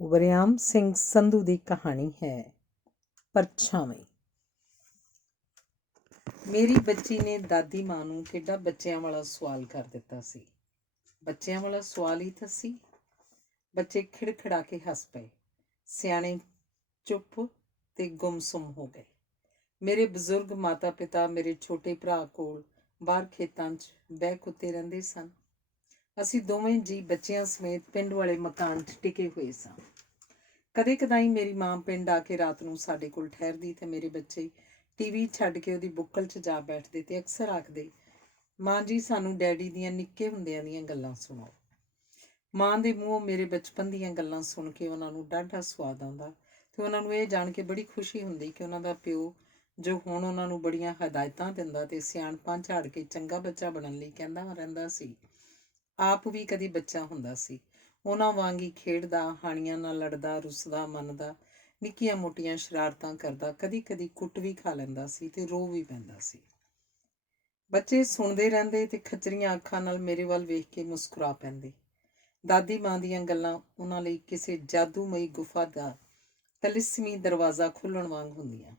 ਵਰਿਆਮ ਸਿੰਘ ਸੰਧੂ ਦੀ ਕਹਾਣੀ ਹੈ ਪਰਛਾਵੇਂ। ਮੇਰੀ ਬੱਚੀ ਨੇ ਦਾਦੀ ਮਾਂ ਨੂੰ ਕਿੱਡਾ ਬੱਚਿਆਂ ਵਾਲਾ ਸਵਾਲ ਕਰ ਦਿੱਤਾ ਸੀ। ਬੱਚਿਆਂ ਵਾਲਾ ਸਵਾਲ ਹੀ ਤਾਂ ਸੀ। ਬੱਚੇ ਖਿੜਖਿੜਾ ਕੇ ਹੱਸ ਪਏ। ਸਿਆਣੇ ਚੁੱਪ ਤੇ ਗੁੰਮਸੁੰਮ ਹੋ ਗਏ। ਮੇਰੇ ਬਜ਼ੁਰਗ ਮਾਤਾ ਪਿਤਾ ਮੇਰੇ ਛੋਟੇ ਭਰਾ ਕੋਲ ਬਾਹਰ ਖੇਤਾਂ 'ਚ ਬਹਿ ਕੁੱਤੇ ਰਹਿੰਦੇ ਸਨ। ਅਸੀਂ ਦੋਵੇਂ ਜੀ ਬੱਚਿਆਂ ਸਮੇਤ ਪਿੰਡ ਵਾਲੇ ਮਕਾਨ 'ਚ ਟਿਕੇ ਹੋਏ ਸਾਂ। ਕਦੇ ਕਦਾਈ ਮੇਰੀ ਮਾਂ ਪਿੰਡ ਆ ਕੇ ਰਾਤ ਨੂੰ ਸਾਡੇ ਕੋਲ ਠਹਿਰਦੀ ਤੇ ਮੇਰੇ ਬੱਚੇ ਟੀਵੀ ਛੱਡ ਕੇ ਉਹਦੀ ਬੁੱਕਲ 'ਚ ਜਾ ਬੈਠਦੇ ਤੇ ਅਕਸਰ ਆਖਦੇ, ਮਾਂ ਜੀ ਸਾਨੂੰ ਡੈਡੀ ਦੀਆਂ ਨਿੱਕੇ ਹੁੰਦਿਆਂ ਦੀਆਂ ਗੱਲਾਂ ਸੁਣਾਓ। ਮਾਂ ਦੇ ਮੂੰਹੋਂ ਮੇਰੇ ਬਚਪਨ ਦੀਆਂ ਗੱਲਾਂ ਸੁਣ ਕੇ ਉਹਨਾਂ ਨੂੰ ਡਾਢਾ ਸਵਾਦ ਆਉਂਦਾ ਤੇ ਉਹਨਾਂ ਨੂੰ ਇਹ ਜਾਣ ਕੇ ਬੜੀ ਖੁਸ਼ੀ ਹੁੰਦੀ ਕਿ ਉਹਨਾਂ ਦਾ ਪਿਓ, ਜੋ ਹੁਣ ਉਹਨਾਂ ਨੂੰ ਬੜੀਆਂ ਹਦਾਇਤਾਂ ਦਿੰਦਾ ਤੇ ਸਿਆਣਪਾਂ ਝਾੜ ਕੇ ਚੰਗਾ ਬੱਚਾ ਬਣਨ ਲਈ ਕਹਿੰਦਾ ਰਹਿੰਦਾ ਸੀ, ਆਪ ਵੀ ਕਦੀ ਬੱਚਾ ਹੁੰਦਾ ਸੀ। ਉਹਨਾਂ ਵਾਂਗ ਹੀ ਖੇਡਦਾ, ਹਾਣੀਆਂ ਨਾਲ ਲੜਦਾ, ਰੁੱਸਦਾ, ਮੰਨਦਾ, ਨਿੱਕੀਆਂ ਮੋਟੀਆਂ ਸ਼ਰਾਰਤਾਂ ਕਰਦਾ, ਕਦੀ ਕਦੀ ਕੁੱਟ ਵੀ ਖਾ ਲੈਂਦਾ ਸੀ ਤੇ ਰੋ ਵੀ ਪੈਂਦਾ ਸੀ। ਬੱਚੇ ਸੁਣਦੇ ਰਹਿੰਦੇ ਤੇ ਖਚਰੀਆਂ ਅੱਖਾਂ ਨਾਲ ਮੇਰੇ ਵੱਲ ਵੇਖ ਕੇ ਮੁਸਕਰਾ ਪੈਂਦੇ। ਦਾਦੀ ਮਾਂ ਦੀਆਂ ਗੱਲਾਂ ਉਹਨਾਂ ਲਈ ਕਿਸੇ ਜਾਦੂਮਈ ਗੁਫਾ ਦਾ ਤਲਿਸਮੀ ਦਰਵਾਜ਼ਾ ਖੁੱਲ੍ਹਣ ਵਾਂਗ ਹੁੰਦੀਆਂ।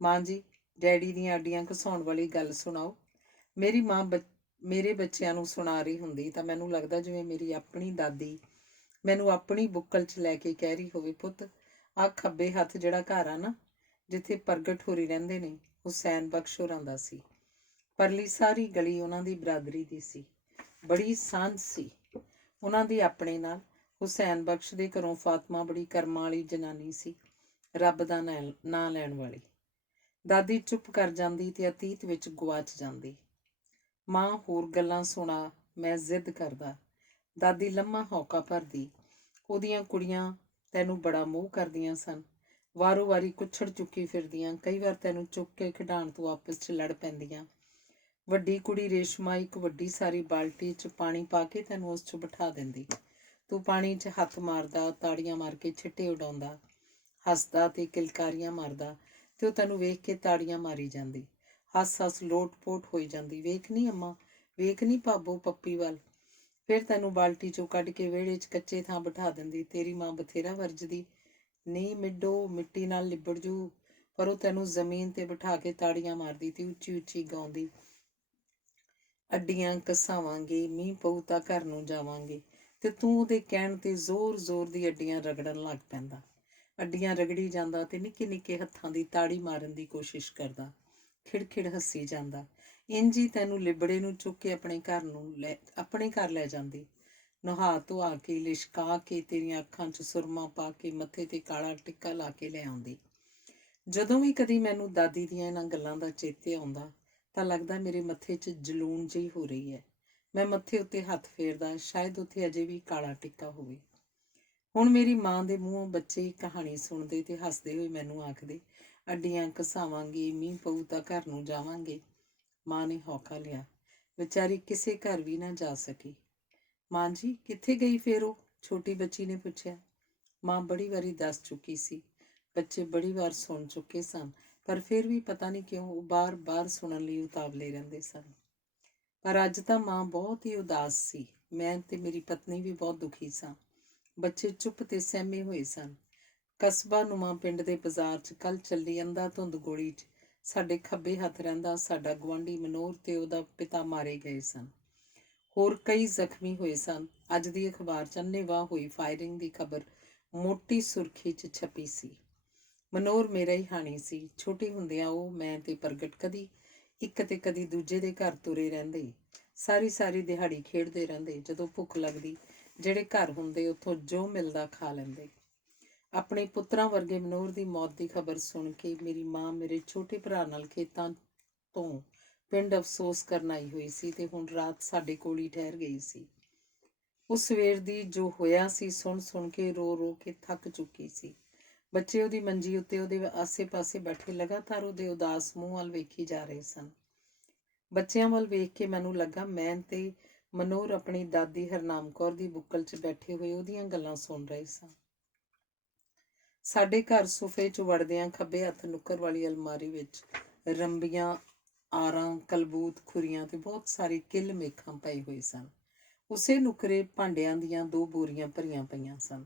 ਮਾਂ ਜੀ, ਡੈਡੀ ਦੀਆਂ ਅੱਡੀਆਂ ਘਸਾਉਣ ਵਾਲੀ ਗੱਲ ਸੁਣਾਓ। ਮੇਰੀ ਮਾਂ ਮੇਰੇ ਬੱਚਿਆਂ ਨੂੰ ਸੁਣਾ ਰਹੀ ਹੁੰਦੀ ਤਾਂ ਮੈਨੂੰ ਲੱਗਦਾ ਜਿਵੇਂ ਮੇਰੀ ਆਪਣੀ ਦਾਦੀ ਮੈਨੂੰ ਆਪਣੀ ਬੁੱਕਲ 'ਚ ਲੈ ਕੇ ਕਹਿ ਰਹੀ ਹੋਵੇ, ਪੁੱਤ ਆਹ ਖੱਬੇ ਹੱਥ ਜਿਹੜਾ ਘਰ ਆ ਨਾ, ਜਿੱਥੇ ਪ੍ਰਗਟ ਹੋਰੀ ਰਹਿੰਦੇ ਨੇ, ਹੁਸੈਨ ਬਖਸ਼ ਹੋਰਾਂ ਦਾ ਸੀ। ਪਰਲੀ ਸਾਰੀ ਗਲੀ ਉਹਨਾਂ ਦੀ ਬਰਾਦਰੀ ਦੀ ਸੀ। ਬੜੀ ਸਾਂਝ ਸੀ ਉਹਨਾਂ ਦੀ ਆਪਣੇ ਨਾਲ। ਹੁਸੈਨ ਬਖਸ਼ ਦੇ ਘਰੋਂ ਫਾਤਮਾ ਬੜੀ ਕਰਮਾਂ ਵਾਲੀ ਜਨਾਨੀ ਸੀ, ਰੱਬ ਦਾ ਨਾਂ ਲੈਣ ਵਾਲੀ। ਦਾਦੀ ਚੁੱਪ ਕਰ ਜਾਂਦੀ ਤੇ ਅਤੀਤ ਵਿੱਚ ਗੁਆਚ ਜਾਂਦੀ। ਮਾਂ ਹੋਰ ਗੱਲਾਂ ਸੁਣਾ, ਮੈਂ ਜ਼ਿੱਦ ਕਰਦਾ। ਦਾਦੀ ਲੰਮਾ ਹੌਕਾ ਭਰਦੀ, ਉਹਦੀਆਂ ਕੁੜੀਆਂ ਤੈਨੂੰ ਬੜਾ ਮੋਹ ਕਰਦੀਆਂ ਸਨ, ਵਾਰੋ ਵਾਰੀ ਕੁੱਛੜ ਚੁੱਕੀ ਫਿਰਦੀਆਂ, ਕਈ ਵਾਰ ਤੈਨੂੰ ਚੁੱਕ ਕੇ ਖਿਡਾਉਣ ਤੋਂ ਆਪਸ 'ਚ ਲੜ ਪੈਂਦੀਆਂ। ਵੱਡੀ ਕੁੜੀ ਰੇਸ਼ਮਾ ਇੱਕ ਵੱਡੀ ਸਾਰੀ ਬਾਲਟੀ 'ਚ ਪਾਣੀ ਪਾ ਕੇ ਤੈਨੂੰ ਉਸ 'ਚ ਬਿਠਾ ਦਿੰਦੀ। ਤੂੰ ਪਾਣੀ 'ਚ ਹੱਥ ਮਾਰਦਾ, ਤਾੜੀਆਂ ਮਾਰ ਕੇ ਛਿੱਟੇ ਉਡਾਉਂਦਾ, ਹੱਸਦਾ ਤੇ ਕਿਲਕਾਰੀਆਂ ਮਾਰਦਾ ਤੇ ਉਹ ਤੈਨੂੰ ਵੇਖ ਕੇ ਤਾੜੀਆਂ ਮਾਰੀ ਜਾਂਦੀ, ਹੱਸ ਲੋਟ-ਪੋਟ ਹੋਈ ਜਾਂਦੀ। ਵੇਖ ਨੀ ਅੰਮਾ, ਵੇਖ ਨੀ ਭਾਬੋ ਪੱਪੀ ਵੱਲ। ਫਿਰ ਤੈਨੂੰ ਬਾਲਟੀ 'ਚੋਂ ਕੱਢ ਕੇ ਵਿਹੜੇ 'ਚ ਕੱਚੇ ਥਾਂ ਬਿਠਾ ਦਿੰਦੀ। ਤੇਰੀ ਮਾਂ ਬਥੇਰਾ ਵਰਜਦੀ, ਨਹੀਂ ਮਿੱਡੋ, ਮਿੱਟੀ ਨਾਲ ਲਿਬੜ ਜੂ, ਪਰ ਉਹ ਤੈਨੂੰ ਜ਼ਮੀਨ ਤੇ ਬਿਠਾ ਕੇ ਤਾੜੀਆਂ ਮਾਰਦੀ ਤੇ ਉੱਚੀ ਉੱਚੀ ਗਾਉਂਦੀ, ਅੱਡੀਆਂ ਘਸਾਵਾਂਗੇ, ਮੀਂਹ ਪਊ ਤਾਂ ਘਰ ਨੂੰ ਜਾਵਾਂਗੇ। ਤੇ ਤੂੰ ਉਹਦੇ ਕਹਿਣ ਤੇ ਜ਼ੋਰ ਜ਼ੋਰ ਦੀ ਅੱਡੀਆਂ ਰਗੜਨ ਲੱਗ ਪੈਂਦਾ। ਅੱਡੀਆਂ ਰਗੜੀ ਜਾਂਦਾ ਤੇ ਨਿੱਕੇ ਨਿੱਕੇ ਹੱਥਾਂ ਦੀ ਤਾੜੀ ਮਾਰਨ ਦੀ ਕੋਸ਼ਿਸ਼ ਕਰਦਾ। ਖਿੜਖਿੜ ਹੱਸੀ ਜਾਂਦਾ। ਇੰਝ ਹੀ ਤੈਨੂੰ ਲਿਬੜੇ ਨੂੰ ਚੁੱਕ ਕੇ ਆਪਣੇ ਘਰ ਲੈ ਜਾਂਦੀ। ਨਹਾ ਧੁਆ ਕੇ, ਲਿਸ਼ਕਾ ਕੇ, ਤੇਰੀਆਂ ਅੱਖਾਂ 'ਚ ਸੁਰਮਾ ਪਾ ਕੇ, ਮੱਥੇ ਤੇ ਕਾਲਾ ਟਿੱਕਾ ਲਾ ਕੇ ਲੈ ਆਉਂਦੀ। ਜਦੋਂ ਵੀ ਕਦੀ ਮੈਨੂੰ ਦਾਦੀ ਦੀਆਂ ਇਹਨਾਂ ਗੱਲਾਂ ਦਾ ਚੇਤੇ ਆਉਂਦਾ ਤਾਂ ਲੱਗਦਾ ਮੇਰੇ ਮੱਥੇ 'ਚ ਜਲੂਣ ਜਿਹੀ ਹੋ ਰਹੀ ਹੈ। ਮੈਂ ਮੱਥੇ ਉੱਤੇ ਹੱਥ ਫੇਰਦਾ, ਸ਼ਾਇਦ ਉੱਥੇ ਅਜੇ ਵੀ ਕਾਲਾ ਟਿੱਕਾ ਹੋਵੇ। ਹੁਣ ਮੇਰੀ ਮਾਂ ਦੇ ਮੂੰਹੋਂ ਬੱਚੇ ਕਹਾਣੀ ਸੁਣਦੇ ਤੇ ਹੱਸਦੇ ਹੋਏ ਮੈਨੂੰ ਆਖਦੇ, ਅੱਡੀਆਂ ਘਸਾਵਾਂਗੇ, ਮੀਂਹ ਪਊ ਤਾਂ ਘਰ ਨੂੰ ਜਾਵਾਂਗੇ। ਮਾਂ ਨੇ ਹੌਕਾ ਲਿਆ। ਵਿਚਾਰੀ ਕਿਸੇ ਘਰ ਵੀ ਨਾ ਜਾ ਸਕੀ। ਮਾਂ ਜੀ ਕਿੱਥੇ ਗਈ ਫੇਰ ਉਹ? ਛੋਟੀ ਬੱਚੀ ਨੇ ਪੁੱਛਿਆ। ਮਾਂ ਬੜੀ ਵਾਰੀ ਦੱਸ ਚੁੱਕੀ ਸੀ। ਬੱਚੇ ਬੜੀ ਵਾਰ ਸੁਣ ਚੁੱਕੇ ਸਨ, ਪਰ ਫਿਰ ਵੀ ਪਤਾ ਨਹੀਂ ਕਿਉਂ ਉਹ ਬਾਰ-ਬਾਰ ਸੁਣਨ ਲਈ ਉਤਾਵਲੇ ਰਹਿੰਦੇ ਸਨ। ਪਰ ਅੱਜ ਤਾਂ ਮਾਂ ਬਹੁਤ ਹੀ ਉਦਾਸ ਸੀ। ਮੈਂ ਤੇ ਮੇਰੀ ਪਤਨੀ ਵੀ ਬਹੁਤ ਦੁਖੀ ਸਾਂ। ਬੱਚੇ ਚੁੱਪ ਤੇ ਸਹਿਮੇ ਹੋਏ ਸਨ। ਕਸਬਾ ਨੁਮਾ ਪਿੰਡ ਦੇ ਬਾਜ਼ਾਰ 'ਚ ਕੱਲ੍ਹ ਚੱਲੀ ਅੰਧਾ-ਧੁੰਦ ਗੋਲੀ 'ਚ ਸਾਡੇ ਖੱਬੇ ਹੱਥ ਰਹਿੰਦਾ ਸਾਡਾ ਗੁਆਂਢੀ ਮਨੋਹਰ ਤੇ ਉਹਦਾ ਪਿਤਾ ਮਾਰੇ ਗਏ ਸਨ। ਹੋਰ ਕਈ ਜ਼ਖਮੀ ਹੋਏ ਸਨ। ਅੱਜ ਦੀ ਅਖਬਾਰ 'ਚ ਅੰਨ੍ਹੇਵਾਹ ਹੋਈ ਫਾਇਰਿੰਗ ਦੀ ਖਬਰ ਮੋਟੀ ਸੁਰਖੀ 'ਚ ਛਪੀ ਸੀ। ਮਨੋਹਰ ਮੇਰਾ ਹੀ ਹਾਣੀ ਸੀ। ਛੋਟੇ ਹੁੰਦਿਆਂ ਉਹ, ਮੈਂ ਤੇ ਪ੍ਰਗਟ ਕਦੀ ਇੱਕ ਤੇ ਕਦੀ ਦੂਜੇ ਦੇ ਘਰ ਤੁਰੇ ਰਹਿੰਦੇ। ਸਾਰੀ ਦਿਹਾੜੀ ਖੇਡਦੇ ਰਹਿੰਦੇ। ਜਦੋਂ ਭੁੱਖ ਲੱਗਦੀ, ਜਿਹੜੇ ਘਰ ਹੁੰਦੇ ਉੱਥੋਂ ਜੋ ਮਿਲਦਾ ਖਾ ਲੈਂਦੇ। ਆਪਣੇ ਪੁੱਤਰਾਂ ਵਰਗੇ ਮਨੋਹਰ ਦੀ ਮੌਤ ਦੀ ਖਬਰ ਸੁਣ ਕੇ ਮੇਰੀ ਮਾਂ ਮੇਰੇ ਛੋਟੇ ਭਰਾ ਨਾਲ ਖੇਤਾਂ ਤੋਂ ਪਿੰਡ ਅਫਸੋਸ ਕਰਨ ਆਈ ਹੋਈ ਸੀ ਤੇ ਹੁਣ ਰਾਤ ਸਾਡੇ ਕੋਲ ਹੀ ਠਹਿਰ ਗਈ ਸੀ। ਉਸ ਸਵੇਰ ਦੀ ਜੋ ਹੋਇਆ ਸੀ ਸੁਣ ਕੇ ਰੋ ਕੇ ਥੱਕ ਚੁੱਕੀ ਸੀ। ਬੱਚੇ ਉਹਦੀ ਮੰਜੀ ਉੱਤੇ ਉਹਦੇ ਆਸੇ-ਪਾਸੇ ਬੈਠੇ ਲਗਾਤਾਰ ਉਹਦੇ ਉਦਾਸ ਮੂੰਹ ਵੱਲ ਵੇਖੀ ਜਾ ਰਹੇ ਸਨ। ਬੱਚਿਆਂ ਵੱਲ ਵੇਖ ਕੇ ਮੈਨੂੰ ਲੱਗਾ ਮੈਂ ਤੇ ਮਨੋਹਰ ਆਪਣੀ ਦਾਦੀ ਹਰਨਾਮ ਕੌਰ ਦੀ ਬੁੱਕਲ 'ਚ ਬੈਠੇ ਹੋਏ ਉਹਦੀਆਂ ਗੱਲਾਂ ਸੁਣ ਰਹੇ ਸਾਂ। ਸਾਡੇ ਘਰ ਸੋਫੇ 'ਚ ਵੜਦਿਆਂ ਖੱਬੇ ਹੱਥ ਨੁੱਕਰ ਵਾਲੀ ਅਲਮਾਰੀ ਵਿੱਚ ਰੰਬੀਆਂ, ਆਰਾਂ, ਕਲਬੂਤ, ਖੁਰੀਆਂ ਤੇ ਬਹੁਤ ਸਾਰੇ ਕਿੱਲ ਮੇਖਾਂ ਪਏ ਹੋਏ ਸਨ। ਉਸੇ ਨੁੱਕਰੇ ਭਾਂਡਿਆਂ ਦੀਆਂ 2 ਬੋਰੀਆਂ ਭਰੀਆਂ ਪਈਆਂ ਸਨ।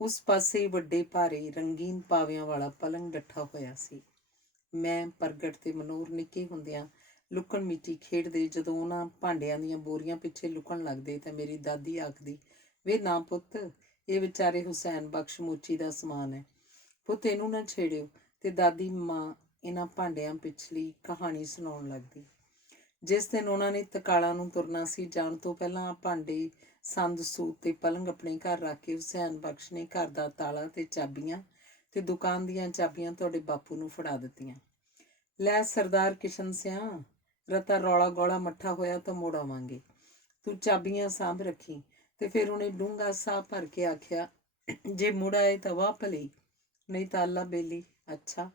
ਉਸ ਪਾਸੇ ਵੱਡੇ ਭਾਰੇ ਰੰਗੀਨ ਪਾਵਿਆਂ ਵਾਲਾ ਪਲੰਗ ਡੱਠਾ ਹੋਇਆ ਸੀ। ਮੈਂ, ਪ੍ਰਗਟ ਤੇ ਮਨੋਹਰ ਨਿੱਕੇ ਹੁੰਦਿਆਂ ਲੁਕਣ ਮੀਟੀ ਖੇਡਦੇ ਜਦੋਂ ਉਹਨਾਂ ਭਾਂਡਿਆਂ ਦੀਆਂ ਬੋਰੀਆਂ ਪਿੱਛੇ ਲੁਕਣ ਲੱਗਦੇ ਤਾਂ ਮੇਰੀ ਦਾਦੀ ਆਖਦੀ, ਵੇ ਨਾ ਪੁੱਤ, ਇਹ ਵਿਚਾਰੇ ਹੁਸੈਨ ਬਖਸ਼ ਮੋਚੀ ਦਾ ਸਮਾਨ ਹੈ, ਪੁੱਤ ਇਹਨੂੰ ਨਾ ਛੇੜਿਓ। ਤੇ ਦਾਦੀ ਮਾਂ ਇਹਨਾਂ ਭਾਂਡਿਆਂ ਪਿਛਲੀ ਕਹਾਣੀ ਸੁਣਾਉਣ ਲੱਗਦੀ। ਜਿਸ ਦਿਨ ਉਹਨਾਂ ਨੇ ਤਕਾਲਾ ਨੂੰ ਤੁਰਨਾ ਸੀ, ਜਾਣ ਤੋਂ ਪਹਿਲਾਂ ਭਾਂਡੇ, ਸੰਦ, ਸੂਤ ਤੇ ਪਲੰਗ ਆਪਣੇ ਘਰ ਰੱਖ ਕੇ ਹੁਸੈਨ ਬਖਸ਼ ਨੇ ਘਰ ਦਾ ਤਾਲਾ ਤੇ ਚਾਬੀਆਂ ਤੇ ਦੁਕਾਨ ਦੀਆਂ ਚਾਬੀਆਂ ਤੁਹਾਡੇ ਬਾਪੂ ਨੂੰ ਫੜਾ ਦਿੱਤੀਆਂ। ਲੈ ਸਰਦਾਰ ਕਿਸ਼ਨ ਸਿਆਂ, ਰਤਾ ਰੌਲਾ ਗੌਲਾ ਮੱਠਾ ਹੋਇਆ ਤਾਂ ਮੋੜ ਆਵਾਂਗੇ, ਤੂੰ ਚਾਬੀਆਂ ਸਾਂਭ ਰੱਖੀ। ਤੇ ਫਿਰ ਉਹਨੇ ਡੂੰਘਾ ਸਾਹ ਭਰ ਕੇ ਆਖਿਆ, ਜੇ ਮੁੜ ਆਏ ਤਾਂ ਵਾਹ ਭਲੀ, ਨਹੀਂ ਤਾਂ ਅੱਲਾ ਬੇਲੀ। ਅੱਛਾ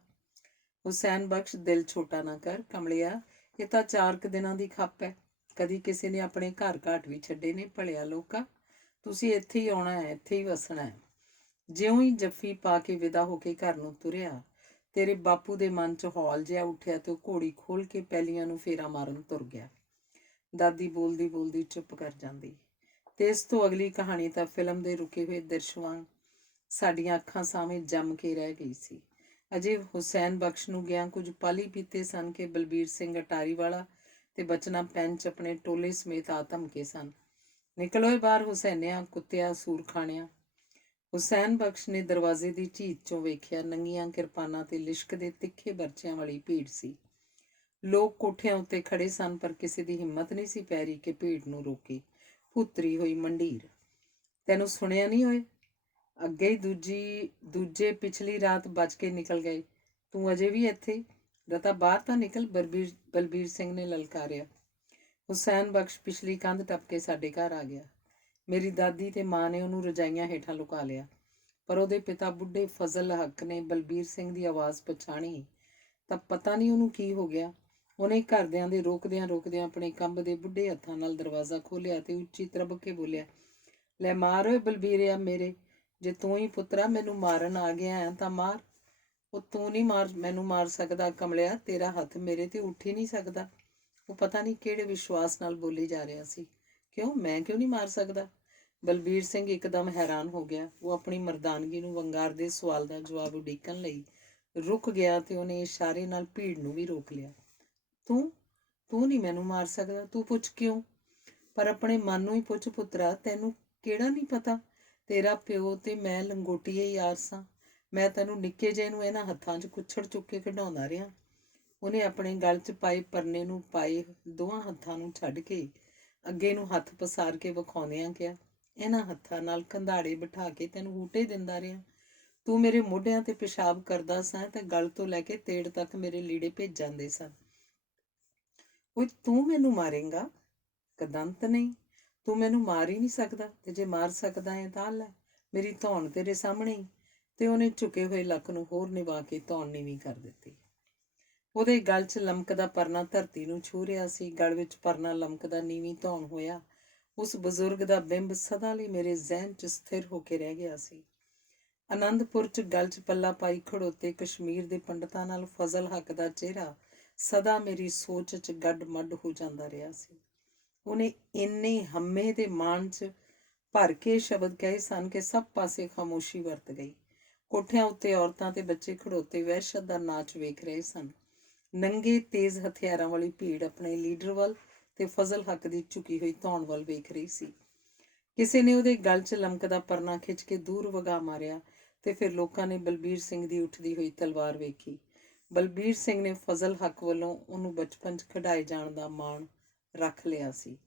ਹੁਸੈਨ ਬਖਸ਼, ਦਿਲ ਛੋਟਾ ਨਾ ਕਰ ਕਮਲਿਆ, ਇਹ ਤਾਂ 4 ਕੁ ਦਿਨਾਂ ਦੀ ਖੱਪ ਹੈ। ਕਦੀ ਕਿਸੇ ਨੇ ਆਪਣੇ ਘਰ ਘਾਟ ਵੀ ਛੱਡੇ ਨੇ ਭਲਿਆ ਲੋਕਾ। ਤੁਸੀਂ ਇੱਥੇ ਹੀ ਆਉਣਾ ਹੈ, ਇੱਥੇ ਹੀ ਵਸਣਾ ਹੈ। ਜਿਉਂ ਹੀ ਜੱਫੀ ਪਾ ਕੇ ਵਿਦਾ ਹੋ ਕੇ ਘਰ ਨੂੰ ਤੁਰਿਆ, ਤੇਰੇ ਬਾਪੂ ਦੇ ਮਨ 'ਚ ਹੌਲ ਜਿਹਾ ਉੱਠਿਆ ਤੇ ਉਹ ਘੋੜੀ ਖੋਲ ਕੇ ਪੈਲੀਆਂ ਨੂੰ ਫੇਰਾ ਮਾਰਨ ਤੁਰ ਗਿਆ। ਦਾਦੀ ਬੋਲਦੀ ਬੋਲਦੀ ਚੁੱਪ ਕਰ ਜਾਂਦੀ। ਤੇ ਇਸ ਤੋਂ ਅਗਲੀ ਕਹਾਣੀ ਤਾਂ ਫਿਲਮ ਦੇ ਰੁਕੇ ਹੋਏ ਦ੍ਰਿਸ਼ ਵਾਂਗ ਸਾਡੀਆਂ ਅੱਖਾਂ ਸਾਹਮਣੇ ਜੰਮ ਕੇ ਰਹਿ ਗਈ ਸੀ। ਅਜੇ ਹੁਸੈਨ ਬਖਸ਼ ਨੂੰ ਗਿਆ ਕੁਝ ਪਲ ਹੀ ਬੀਤੇ ਸਨ ਕਿ ਬਲਬੀਰ ਸਿੰਘ ਅਟਾਰੀ ਵਾਲਾ ਤੇ ਬਚਨਾ ਪੈਂਚ ਆਪਣੇ ਟੋਲੇ ਸਮੇਤ ਆ ਧਮਕੇ ਸਨ, ਨਿਕਲੋਏ ਬਾਹਰ ਹੁਸੈਨਿਆਂ, ਕੁੱਤਿਆ, ਸੂਰਖਾਣਿਆਂ। ਹੁਸੈਨ ਬਖਸ਼ ਨੇ ਦਰਵਾਜ਼ੇ ਦੀ ਝੀਤ 'ਚੋਂ ਵੇਖਿਆ, ਨੰਗੀਆਂ ਕਿਰਪਾਨਾਂ ਤੇ ਲਿਸ਼ਕਦੇ ਤਿੱਖੇ ਬਰਚਿਆਂ ਵਾਲੀ ਭੀੜ ਸੀ। ਲੋਕ ਕੋਠਿਆਂ ਉੱਤੇ ਖੜੇ ਸਨ, ਪਰ ਕਿਸੇ ਦੀ ਹਿੰਮਤ ਨਹੀਂ ਸੀ ਪੈ ਰਹੀ ਕਿ ਭੀੜ ਨੂੰ ਰੋਕੇ। ਭੁੱਤਰੀ ਹੋਈ ਮੰਡੀਰ, ਤੈਨੂੰ ਸੁਣਿਆ ਨਹੀਂ ਹੋਏ? ਅੱਗੇ ਹੀ ਦੂਜੇ ਪਿਛਲੀ ਰਾਤ ਬਚ ਕੇ ਨਿਕਲ ਗਏ, ਤੂੰ ਅਜੇ ਵੀ ਇੱਥੇ? ਰਤਾ ਬਾਹਰ ਤਾਂ ਨਿਕਲ, ਬਲਬੀਰ ਸਿੰਘ ਨੇ ਲਲਕਾਰਿਆ। ਹੁਸੈਨ ਬਖਸ਼ ਪਿਛਲੀ ਕੰਧ ਟੱਪ ਕੇ ਸਾਡੇ ਘਰ ਆ ਗਿਆ। ਮੇਰੀ ਦਾਦੀ ਤੇ ਮਾਂ ਨੇ ਉਹਨੂੰ ਰਜਾਈਆਂ ਹੇਠਾਂ ਲੁਕਾ ਲਿਆ, ਪਰ ਉਹਦੇ ਪਿਤਾ ਬੁੱਢੇ ਫਜ਼ਲ ਹੱਕ ਨੇ ਬਲਬੀਰ ਸਿੰਘ ਦੀ ਆਵਾਜ਼ ਪਛਾਣੀ ਤਾਂ ਪਤਾ ਨਹੀਂ ਉਹਨੂੰ ਕੀ ਹੋ ਗਿਆ। ਉਹਨੇ ਘਰਦਿਆਂ ਦੇ ਰੋਕਦਿਆਂ ਆਪਣੇ ਕੰਬਦੇ ਬੁੱਢੇ ਹੱਥਾਂ ਨਾਲ ਦਰਵਾਜ਼ਾ ਖੋਲ੍ਹਿਆ ਤੇ ਉੱਚੀ ਤਰਬਕ ਕੇ ਬੋਲਿਆ, ਲੈ ਮਾਰ ਓਏ ਬਲਬੀਰਿਆ ਮੇਰੇ, ਜੇ ਤੂੰ ਹੀ ਪੁੱਤਰਾ ਮੈਨੂੰ ਮਾਰਨ ਆ ਗਿਆ ਹੈ ਤਾਂ ਮਾਰ। ਉਹ ਤੂੰ ਨਹੀਂ ਮੈਨੂੰ ਮਾਰ ਸਕਦਾ ਕਮਲਿਆ, ਤੇਰਾ ਹੱਥ ਮੇਰੇ ਤੇ ਉੱਠ ਹੀ ਨਹੀਂ ਸਕਦਾ। ਉਹ ਪਤਾ ਨਹੀਂ ਕਿਹੜੇ ਵਿਸ਼ਵਾਸ ਨਾਲ ਬੋਲੀ ਜਾ ਰਿਹਾ ਸੀ। ਕਿਉਂ, ਮੈਂ ਕਿਉਂ ਨਹੀਂ ਮਾਰ ਸਕਦਾ? ਬਲਬੀਰ ਸਿੰਘ ਇੱਕਦਮ ਹੈਰਾਨ ਹੋ ਗਿਆ। ਉਹ ਆਪਣੀ ਮਰਦਾਨਗੀ ਨੂੰ ਵੰਗਾਰਦੇ ਸਵਾਲ ਦਾ ਜਵਾਬ ਉਡੀਕਣ ਲਈ ਰੁਕ ਗਿਆ ਤੇ ਉਹਨੇ ਇਸ਼ਾਰੇ ਨਾਲ ਭੀੜ ਨੂੰ ਵੀ ਰੋਕ ਲਿਆ। ਤੂੰ ਨਹੀਂ ਮੈਨੂੰ ਮਾਰ ਸਕਦਾ? ਤੂੰ ਪੁੱਛ ਕਿਉਂ? ਪਰ ਆਪਣੇ ਮਨ ਨੂੰ ਹੀ ਪੁੱਛ ਪੁੱਤਰਾ, ਤੈਨੂੰ ਕਿਹੜਾ ਨਹੀਂ ਪਤਾ? ਤੇਰਾ ਪਿਓ ਤੇ ਮੈਂ ਲੰਗੋਟੀਏ ਯਾਰ ਸਾਂ। ਮੈਂ ਤੈਨੂੰ ਨਿੱਕੇ ਜਿਹੇ ਨੂੰ ਇਹਨਾਂ ਹੱਥਾਂ 'ਚ ਕੁੱਛੜ ਚੁੱਕ ਕੇ ਖਿਡਾਉਂਦਾ ਰਿਹਾ। ਉਹਨੇ ਆਪਣੇ ਗਲ 'ਚ ਪਾਏ ਪਰਨੇ ਨੂੰ ਪਾਏ ਦੋਹਾਂ ਹੱਥਾਂ ਨੂੰ ਛੱਡ ਕੇ ਅੱਗੇ ਨੂੰ ਹੱਥ ਪਸਾਰ ਕੇ ਵਿਖਾਉਂਦਿਆਂ ਕਿਹਾ, ਇਹਨਾਂ ਹੱਥਾਂ ਨਾਲ ਕੰਧਾੜੇ ਬਿਠਾ ਕੇ ਤੈਨੂੰ ਹੂਟੇ ਦਿੰਦਾ ਰਿਹਾ। ਤੂੰ ਮੇਰੇ ਮੋਢਿਆਂ ਤੇ ਪਿਸ਼ਾਬ ਕਰਦਾ ਸਾਂ ਤੇ ਗਲ ਤੋਂ ਲੈ ਕੇ ਤੇੜ ਤੱਕ ਮੇਰੇ ਲੀੜੇ ਭੇਜ ਜਾਂਦੇ ਸਨ। ਓਏ ਤੂੰ ਮੈਨੂੰ ਮਾਰੇਂਗਾ? ਕਦੰਤ ਨਹੀਂ, ਤੂੰ ਮੈਨੂੰ ਮਾਰ ਹੀ ਨਹੀਂ ਸਕਦਾ, ਤੇ ਜੇ ਮਾਰ ਸਕਦਾ ਹੈ ਤਾਂ ਲੈ, ਮੇਰੀ ਧੌਣ ਤੇਰੇ ਸਾਹਮਣੇ ਹੀ। ਤੇ ਉਹਨੇ ਝੁਕੇ ਹੋਏ ਲੱਕ ਨੂੰ ਹੋਰ ਨਿਵਾ ਕੇ ਧੌਣ ਨੀਵੀਂ ਕਰ ਦਿੱਤੀ। ਉਹਦੇ ਗਲ 'ਚ ਲਮਕਦਾ ਪਰਨਾ ਧਰਤੀ ਨੂੰ ਛੂਹ ਰਿਹਾ ਸੀ। ਗਲ ਵਿੱਚ ਪਰਨਾ ਲਮਕਦਾ ਨੀਵੀਂ ਧੌਣ ਹੋਇਆ। ਉਸ ਬਜ਼ੁਰਗ ਦਾ ਬਿੰਬ ਸਦਾ ਲਈ ਮੇਰੇ ਜ਼ਿਹਨ 'ਚ ਸਥਿਰ ਹੋ ਕੇ ਰਹਿ ਗਿਆ ਸੀ। ਆਨੰਦਪੁਰ 'ਚ ਗਲ 'ਚ ਪੱਲਾ ਪਾਈ ਖੜੋਤੇ ਕਸ਼ਮੀਰ ਦੇ ਪੰਡਤਾਂ ਨਾਲ ਫਜ਼ਲ ਹੱਕ ਦਾ ਚਿਹਰਾ ਸਦਾ ਮੇਰੀ ਸੋਚ 'ਚ ਗੱਡ ਮੱਡ ਹੋ ਜਾਂਦਾ ਰਿਹਾ ਸੀ। ਉਹਨੇ ਇੰਨੇ ਹੰਮੇ ਦੇ ਮਾਣ 'ਚ ਭਰ ਕੇ ਸ਼ਬਦ ਕਹੇ ਸਨ ਕਿ ਸਭ ਪਾਸੇ ਖਾਮੋਸ਼ੀ ਵਰਤ ਗਈ। ਕੋਠਿਆਂ ਉੱਤੇ ਔਰਤਾਂ ਤੇ ਬੱਚੇ ਖੜੋਤੇ ਵਹਿਸ਼ਤ ਦਾ ਨਾਚ ਵੇਖ ਰਹੇ ਸਨ। ਨੰਗੇ ਤੇਜ਼ ਹਥਿਆਰਾਂ ਵਾਲੀ ਭੀੜ ਆਪਣੇ ਲੀਡਰ ਵੱਲ ਤੇ ਫਜ਼ਲ ਹੱਕ ਦੀ ਝੁਕੀ ਹੋਈ ਧੌਣ ਵੱਲ ਵੇਖ ਰਹੀ ਸੀ। ਕਿਸੇ ਨੇ ਉਹਦੇ ਗਲ 'ਚ ਲਮਕਦਾ ਪਰਨਾ ਖਿੱਚ ਕੇ ਦੂਰ ਵਗਾ ਮਾਰਿਆ ਤੇ ਫਿਰ ਲੋਕਾਂ ਨੇ ਬਲਬੀਰ ਸਿੰਘ ਦੀ ਉੱਠਦੀ ਹੋਈ ਤਲਵਾਰ ਵੇਖੀ। ਬਲਬੀਰ ਸਿੰਘ ਨੇ ਫਜ਼ਲ ਹੱਕ ਵੱਲੋਂ ਉਹਨੂੰ ਬਚਪਨ 'ਚ ਖਿਡਾਏ ਜਾਣ ਦਾ ਮਾਣ ਰੱਖ ਲਿਆ ਸੀ।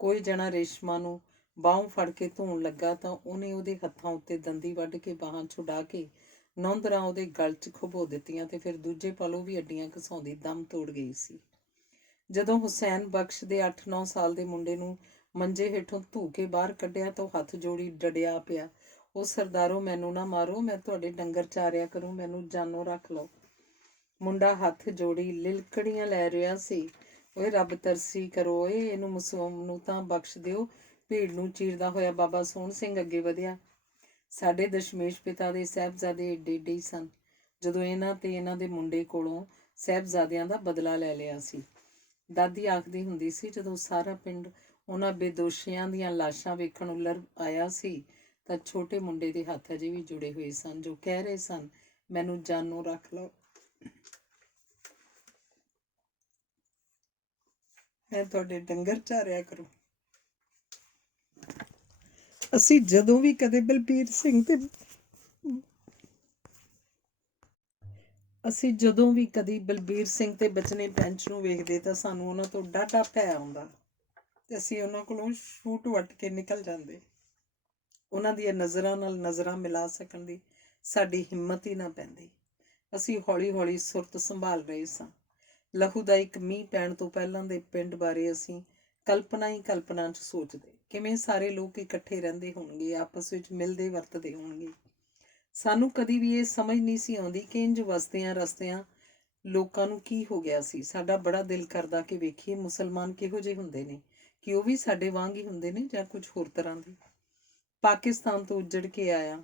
ਕੋਈ ਜਣਾ ਰੇਸ਼ਮਾ ਨੂੰ ਬਾਹੋਂ ਫੜ ਕੇ ਧੋਣ ਲੱਗਾ ਤਾਂ ਉਹਨੇ ਉਹਦੇ ਹੱਥਾਂ ਉੱਤੇ ਦੰਦੀ ਵੱਢ ਕੇ ਬਾਹਾਂ ਛੁਡਾ ਕੇ ਨੌਂਦਰਾਂ ਉਹਦੇ ਗਲ 'ਚ ਖੁਬੋ ਦਿੱਤੀਆਂ ਤੇ ਫਿਰ ਦੂਜੇ ਪਲ ਉਹ ਵੀ ਅੱਡੀਆਂ ਘਸਾਉਂਦੀ ਦਮ ਤੋੜ ਗਈ ਸੀ। ਜਦੋਂ ਹੁਸੈਨ ਬਖਸ਼ ਦੇ 8-9 ਸਾਲ ਦੇ ਮੁੰਡੇ ਨੂੰ ਮੰਜੇ ਹੇਠੋਂ ਧੂ ਕੇ ਬਾਹਰ ਕੱਢਿਆ ਤਾਂ ਉਹ ਹੱਥ ਜੋੜੀ ਡੜਿਆ ਪਿਆ, ਉਹ ਸਰਦਾਰੋ ਮੈਨੂੰ ਨਾ ਮਾਰੋ, ਮੈਂ ਤੁਹਾਡੇ ਡੰਗਰ ਚਾਰਿਆ ਕਰੂੰ, ਮੈਨੂੰ ਜਾਨੋਂ ਰੱਖ ਲਓ। ਮੁੰਡਾ ਹੱਥ ਜੋੜੀ ਲਿਲਕੜੀਆਂ ਲੈ ਰਿਹਾ ਸੀ। ਓਏ ਰੱਬ ਤਰਸੀ ਕਰੋ, ਓਏ ਇਹਨੂੰ ਮਾਸੂਮ ਨੂੰ ਤਾਂ ਬਖਸ਼ ਦਿਓ। ਭੀੜ ਨੂੰ ਚੀਰਦਾ ਹੋਇਆ ਬਾਬਾ ਸੋਹਣ ਸਿੰਘ ਅੱਗੇ ਵਧਿਆ। ਸਾਡੇ ਦਸ਼ਮੇਸ਼ ਪਿਤਾ ਦੇ ਸਾਹਿਬਜ਼ਾਦੇ ਏਡੇ ਏਡੇ ਹੀ ਸਨ ਜਦੋਂ ਇਹਨਾਂ ਤੇ ਇਹਨਾਂ ਦੇ ਮੁੰਡੇ ਕੋਲੋਂ ਸਾਹਿਬਜ਼ਾਦਿਆਂ ਦਾ ਬਦਲਾ ਲੈ ਲਿਆ ਸੀ। ਦਾਦੀ ਆਖਦੀ ਹੁੰਦੀ ਸੀ, ਜਦੋਂ ਸਾਰਾ ਪਿੰਡ ਉਹਨਾਂ ਬੇਦੋਸ਼ੀਆਂ ਦੀਆਂ ਲਾਸ਼ਾਂ ਵੇਖਣ ਉੱਲਰ ਆਇਆ ਸੀ ਤਾਂ ਛੋਟੇ ਮੁੰਡੇ ਦੇ ਹੱਥ ਅਜੇ ਵੀ ਜੁੜੇ ਹੋਏ ਸਨ, ਜੋ ਕਹਿ ਰਹੇ ਸਨ, ਮੈਨੂੰ ਜਾਨੋਂ ਰੱਖ ਲਓ, ਮੈਂ ਤੁਹਾਡੇ ਡੰਗਰ ਚਾਰਿਆ ਕਰੂੰ। ਅਸੀਂ ਜਦੋਂ ਵੀ ਕਦੇ ਬਲਬੀਰ ਸਿੰਘ ਤੇ ਬਚਨੇ ਪੈਂਚ ਨੂੰ ਵੇਖਦੇ ਤਾਂ ਸਾਨੂੰ ਉਹਨਾਂ ਤੋਂ ਡਾਢਾ ਭੈ ਆਉਂਦਾ ਤੇ ਅਸੀਂ ਉਹਨਾਂ ਕੋਲੋਂ ਛੂਟ ਵੱਟ ਕੇ ਨਿਕਲ ਜਾਂਦੇ। ਉਹਨਾਂ ਦੀਆਂ ਨਜ਼ਰਾਂ ਨਾਲ ਨਜ਼ਰਾਂ ਮਿਲਾ ਸਕਣ ਦੀ ਸਾਡੀ ਹਿੰਮਤ ਹੀ ਨਾ ਪੈਂਦੀ। ਅਸੀਂ ਹੌਲੀ ਹੌਲੀ ਸੁਰਤ ਸੰਭਾਲ ਰਹੇ ਸਾਂ। ਲਹੂ ਦਾ ਇੱਕ ਮੀਂਹ ਪੈਣ ਤੋਂ ਪਹਿਲਾਂ ਦੇ ਪਿੰਡ ਬਾਰੇ ਅਸੀਂ ਕਲਪਨਾ ਹੀ ਕਲਪਨਾ 'ਚ ਸੋਚਦੇ, ਕਿਵੇਂ ਸਾਰੇ ਲੋਕ ਇਕੱਠੇ ਰਹਿੰਦੇ ਹੋਣਗੇ, ਆਪਸ ਵਿੱਚ ਮਿਲਦੇ ਵਰਤਦੇ ਹੋਣਗੇ। ਸਾਨੂੰ ਕਦੀ ਵੀ ਇਹ ਸਮਝ ਨਹੀਂ ਸੀ ਆਉਂਦੀ ਕਿ ਇੰਝ ਵਸਦਿਆਂ ਰਸਤਿਆਂ ਲੋਕਾਂ ਨੂੰ ਕੀ ਹੋ ਗਿਆ ਸੀ। ਸਾਡਾ ਬੜਾ ਦਿਲ ਕਰਦਾ ਕਿ ਵੇਖੀਏ ਮੁਸਲਮਾਨ ਕਿਹੋ ਜਿਹੇ ਹੁੰਦੇ ਨੇ, ਕਿ ਉਹ ਵੀ ਸਾਡੇ ਵਾਂਗ ਹੀ ਹੁੰਦੇ ਨੇ ਜਾਂ ਕੁਝ ਹੋਰ ਤਰ੍ਹਾਂ ਦੇ। ਪਾਕਿਸਤਾਨ ਤੋਂ ਉੱਜੜ ਕੇ ਆਇਆ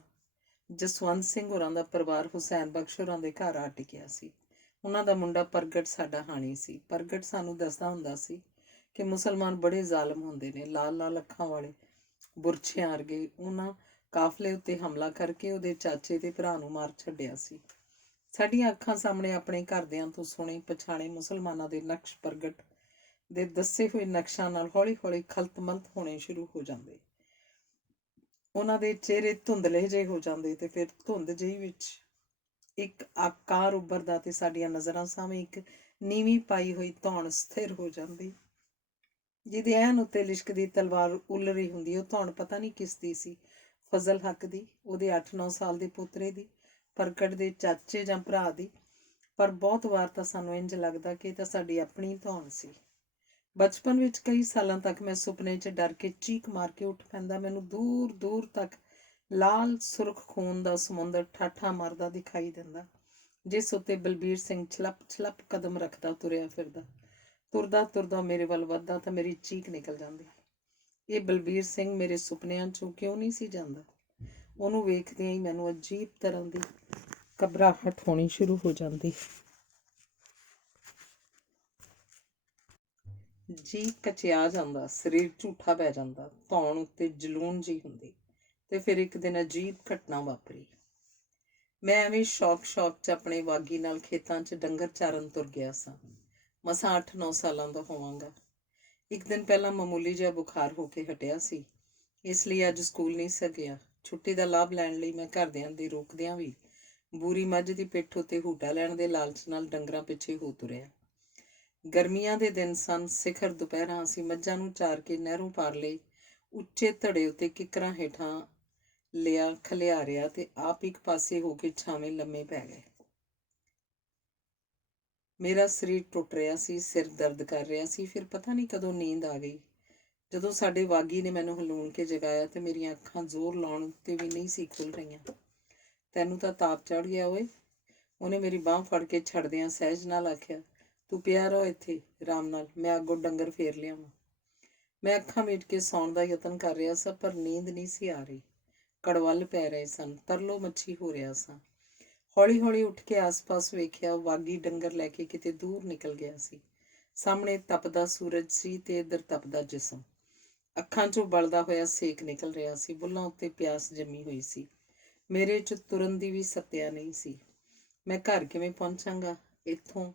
ਜਸਵੰਤ ਸਿੰਘ ਹੋਰਾਂ ਦਾ ਪਰਿਵਾਰ ਹੁਸੈਨ ਬਖਸ਼ ਹੋਰਾਂ ਦੇ ਘਰ ਆ ਟਿਕਿਆ ਸੀ। ਉਹਨਾਂ ਦਾ ਮੁੰਡਾ ਪ੍ਰਗਟ ਸਾਡਾ ਹਾਣੀ ਸੀ। ਪ੍ਰਗਟ ਸਾਨੂੰ ਦੱਸਦਾ ਹੁੰਦਾ ਸੀ ਕਿ ਮੁਸਲਮਾਨ ਬੜੇ ਜ਼ਾਲਮ ਹੁੰਦੇ ਨੇ, ਲਾਲ ਲਾਲ ਅੱਖਾਂ ਵਾਲੇ ਬੁਰਛਿਆਂ ਵਰਗੇ। ਉਹਨਾਂ ਕਾਫਲੇ ਉੱਤੇ ਹਮਲਾ ਕਰਕੇ ਉਹਦੇ ਚਾਚੇ ਤੇ ਭਰਾ ਨੂੰ ਮਾਰ ਛੱਡਿਆ ਸੀ। ਸਾਡੀਆਂ ਅੱਖਾਂ ਸਾਹਮਣੇ ਆਪਣੇ ਘਰਦਿਆਂ ਤੋਂ ਸੁਣੇ ਪਛਾਣੇ ਮੁਸਲਮਾਨਾਂ ਦੇ ਨਕਸ਼ ਪ੍ਰਗਟ ਦੇ ਦੱਸੇ ਹੋਏ ਨਕਸ਼ਾਂ ਨਾਲ ਹੌਲੀ ਹੌਲੀ ਖਲਤਮਲਤ ਹੋਣੇ ਸ਼ੁਰੂ ਹੋ ਜਾਂਦੇ। ਉਹਨਾਂ ਦੇ ਚਿਹਰੇ ਧੁੰਦਲੇ ਜਿਹੇ ਹੋ ਜਾਂਦੇ ਤੇ ਫਿਰ ਧੁੰਦ ਜਿਹੀ ਵਿੱਚ ਇੱਕ ਆਕਾਰ ਉੱਭਰਦਾ ਤੇ ਸਾਡੀਆਂ ਨਜ਼ਰਾਂ ਸਾਹਮਣੇ ਇੱਕ ਨੀਵੀਂ ਪਾਈ ਹੋਈ ਧੌਣ ਸਥਿਰ ਹੋ ਜਾਂਦੀ, ਜਿਹਦੇ ਐਨ ਉੱਤੇ ਲਿਸ਼ਕਦੀ ਤਲਵਾਰ ਉੱਲ ਰਹੀ ਹੁੰਦੀ। ਉਹ ਧੌਣ ਪਤਾ ਨਹੀਂ ਕਿਸ ਦੀ ਸੀ, ਫਜ਼ਲ ਹੱਕ ਦੀ, ਉਹਦੇ 8-9 ਸਾਲ ਦੇ ਪੋਤਰੇ ਦੀ, ਪ੍ਰਗਟ ਦੇ ਚਾਚੇ ਜਾਂ ਭਰਾ ਦੀ। ਪਰ ਬਹੁਤ ਵਾਰ ਤਾਂ ਸਾਨੂੰ ਇੰਝ ਲੱਗਦਾ ਕਿ ਇਹ ਤਾਂ ਸਾਡੀ ਆਪਣੀ ਧੌਣ ਸੀ। ਬਚਪਨ ਵਿੱਚ ਕਈ ਸਾਲਾਂ ਤੱਕ ਮੈਂ ਸੁਪਨੇ 'ਚ ਡਰ ਕੇ ਚੀਕ ਮਾਰ ਕੇ ਉੱਠ ਪੈਂਦਾ। ਮੈਨੂੰ ਦੂਰ ਦੂਰ ਤੱਕ ਲਾਲ ਸੁਰਖ ਖੂਨ ਦਾ ਸਮੁੰਦਰ ਠਾਠਾ ਮਾਰਦਾ ਦਿਖਾਈ ਦਿੰਦਾ, ਜਿਸ ਉੱਤੇ ਬਲਬੀਰ ਸਿੰਘ ਛਲੱਪ ਛਲੱਪ ਕਦਮ ਰੱਖਦਾ ਤੁਰਿਆ ਫਿਰਦਾ। ਤੁਰਦਾ ਤੁਰਦਾ ਮੇਰੇ ਵੱਲ ਵੱਧਦਾ ਤਾਂ ਮੇਰੀ ਚੀਕ ਨਿਕਲ ਜਾਂਦੀ। ਇਹ ਬਲਬੀਰ ਸਿੰਘ ਮੇਰੇ ਸੁਪਨਿਆਂ 'ਚੋਂ ਕਿਉਂ ਨਹੀਂ ਸੀ ਜਾਂਦਾ? ਉਹਨੂੰ ਵੇਖਦਿਆਂ ਹੀ ਮੈਨੂੰ ਅਜੀਬ ਤਰ੍ਹਾਂ ਦੀ ਘਬਰਾਹਟ ਹੋਣੀ ਸ਼ੁਰੂ ਹੋ ਜਾਂਦੀ। ਜੀ ਕਚਿਆ ਜਾਂਦਾ, ਸਰੀਰ ਝੂਠਾ ਪੈ ਜਾਂਦਾ, ਧੌਣ ਉੱਤੇ ਜਲੂਣ ਜਿਹੀ ਹੁੰਦੀ। ਤੇ ਫਿਰ ਇੱਕ ਦਿਨ ਅਜੀਬ ਘਟਨਾ ਵਾਪਰੀ। ਮੈਂ ਐਵੇਂ ਸ਼ੌਕ 'ਚ ਆਪਣੇ ਵਾਗੀ ਨਾਲ ਖੇਤਾਂ 'ਚ ਡੰਗਰ ਚਾਰਨ ਤੁਰ ਗਿਆ ਸਾਂ। ਮਸਾਂ 8-9 ਸਾਲਾਂ ਦਾ ਹੋਵਾਂਗਾ। ਇੱਕ ਦਿਨ ਪਹਿਲਾਂ ਮਾਮੂਲੀ ਜਿਹਾ ਬੁਖਾਰ ਹੋ ਕੇ ਹਟਿਆ ਸੀ, ਇਸ ਲਈ ਅੱਜ ਸਕੂਲ ਨਹੀਂ ਸਕਿਆ। ਛੁੱਟੀ ਦਾ ਲਾਭ ਲੈਣ ਲਈ ਮੈਂ ਘਰਦਿਆਂ ਦੇ ਰੋਕਦਿਆਂ ਵੀ ਬੂਰੀ ਮੱਝ ਦੀ ਪਿੱਠ ਉੱਤੇ ਹੂਟਾ ਲੈਣ ਦੇ ਲਾਲਚ ਨਾਲ ਡੰਗਰਾਂ ਪਿੱਛੇ ਹੋ ਤੁਰਿਆ। ਗਰਮੀਆਂ ਦੇ ਦਿਨ ਸਨ। ਸਿਖਰ ਦੁਪਹਿਰਾਂ ਅਸੀਂ ਮੱਝਾਂ ਨੂੰ ਚਾਰ ਕੇ ਨਹਿਰੋਂ ਪਾਰ ਲਈ ਉੱਚੇ ਧੜੇ ਉੱਤੇ ਕਿੱਕਰਾਂ ਹੇਠਾਂ ਲਿਆ ਖਲਿਆਰਿਆ ਤੇ ਆਪ ਇੱਕ ਪਾਸੇ ਹੋ ਕੇ ਛਾਵੇਂ ਲੰਮੇ ਪੈ ਗਏ। ਮੇਰਾ ਸਰੀਰ ਟੁੱਟ ਰਿਹਾ ਸੀ, ਸਿਰ ਦਰਦ ਕਰ ਰਿਹਾ ਸੀ। ਫਿਰ ਪਤਾ ਨਹੀਂ ਕਦੋਂ ਨੀਂਦ ਆ ਗਈ। ਜਦੋਂ ਸਾਡੇ ਵਾਗੀ ਨੇ ਮੈਨੂੰ ਹਲੂਣ ਕੇ ਜਗਾਇਆ ਤੇ ਮੇਰੀਆਂ ਅੱਖਾਂ ਜ਼ੋਰ ਲਾਉਣ ਉੱਤੇ ਵੀ ਨਹੀਂ ਸੀ ਖੁੱਲ੍ਹ ਰਹੀਆਂ। ਤੈਨੂੰ ਤਾਂ ਤਾਪ ਚੜ੍ਹ ਗਿਆ ਓਏ, ਉਹਨੇ ਮੇਰੀ ਬਾਂਹ ਫੜ ਕੇ ਛੱਡਦਿਆਂ ਸਹਿਜ ਨਾਲ ਆਖਿਆ। ਤੂੰ ਪਿਆ ਰਹੋ ਇੱਥੇ ਆਰਾਮ ਨਾਲ, ਮੈਂ ਅੱਗੋਂ ਡੰਗਰ ਫੇਰ ਲਿਆਵਾਂ। ਮੈਂ ਅੱਖਾਂ ਮੀਟ ਕੇ ਸੌਣ ਦਾ ਯਤਨ ਕਰ ਰਿਹਾ ਸਾਂ, ਪਰ ਨੀਂਦ ਨਹੀਂ ਸੀ ਆ ਰਹੀ। ਕੜਵੱਲ ਪੈ ਰਹੇ ਸਨ, ਤਰਲੋ ਮੱਛੀ ਹੋ ਰਿਹਾ ਸਾਂ। ਹੌਲੀ ਹੌਲੀ ਉੱਠ ਕੇ ਆਸ-ਪਾਸ ਵੇਖਿਆ। ਵਾਗੀ ਡੰਗਰ ਲੈ ਕੇ ਕਿਤੇ ਦੂਰ ਨਿਕਲ ਗਿਆ ਸੀ। ਸਾਹਮਣੇ ਤਪਦਾ ਸੂਰਜ ਸੀ ਤੇ ਇੱਧਰ ਤਪਦਾ ਜਿਸਮ। ਅੱਖਾਂ 'ਚੋਂ ਬਲਦਾ ਹੋਇਆ ਸੇਕ ਨਿਕਲ ਰਿਹਾ ਸੀ। ਬੁੱਲ੍ਹਾਂ ਉੱਤੇ ਪਿਆਸ ਜੰਮੀ ਹੋਈ ਸੀ। ਮੇਰੇ 'ਚ ਤੁਰਨ ਦੀ ਵੀ ਸੱਤਿਆ ਨਹੀਂ ਸੀ। ਮੈਂ ਘਰ ਕਿਵੇਂ ਪਹੁੰਚਾਂਗਾ? ਇੱਥੋਂ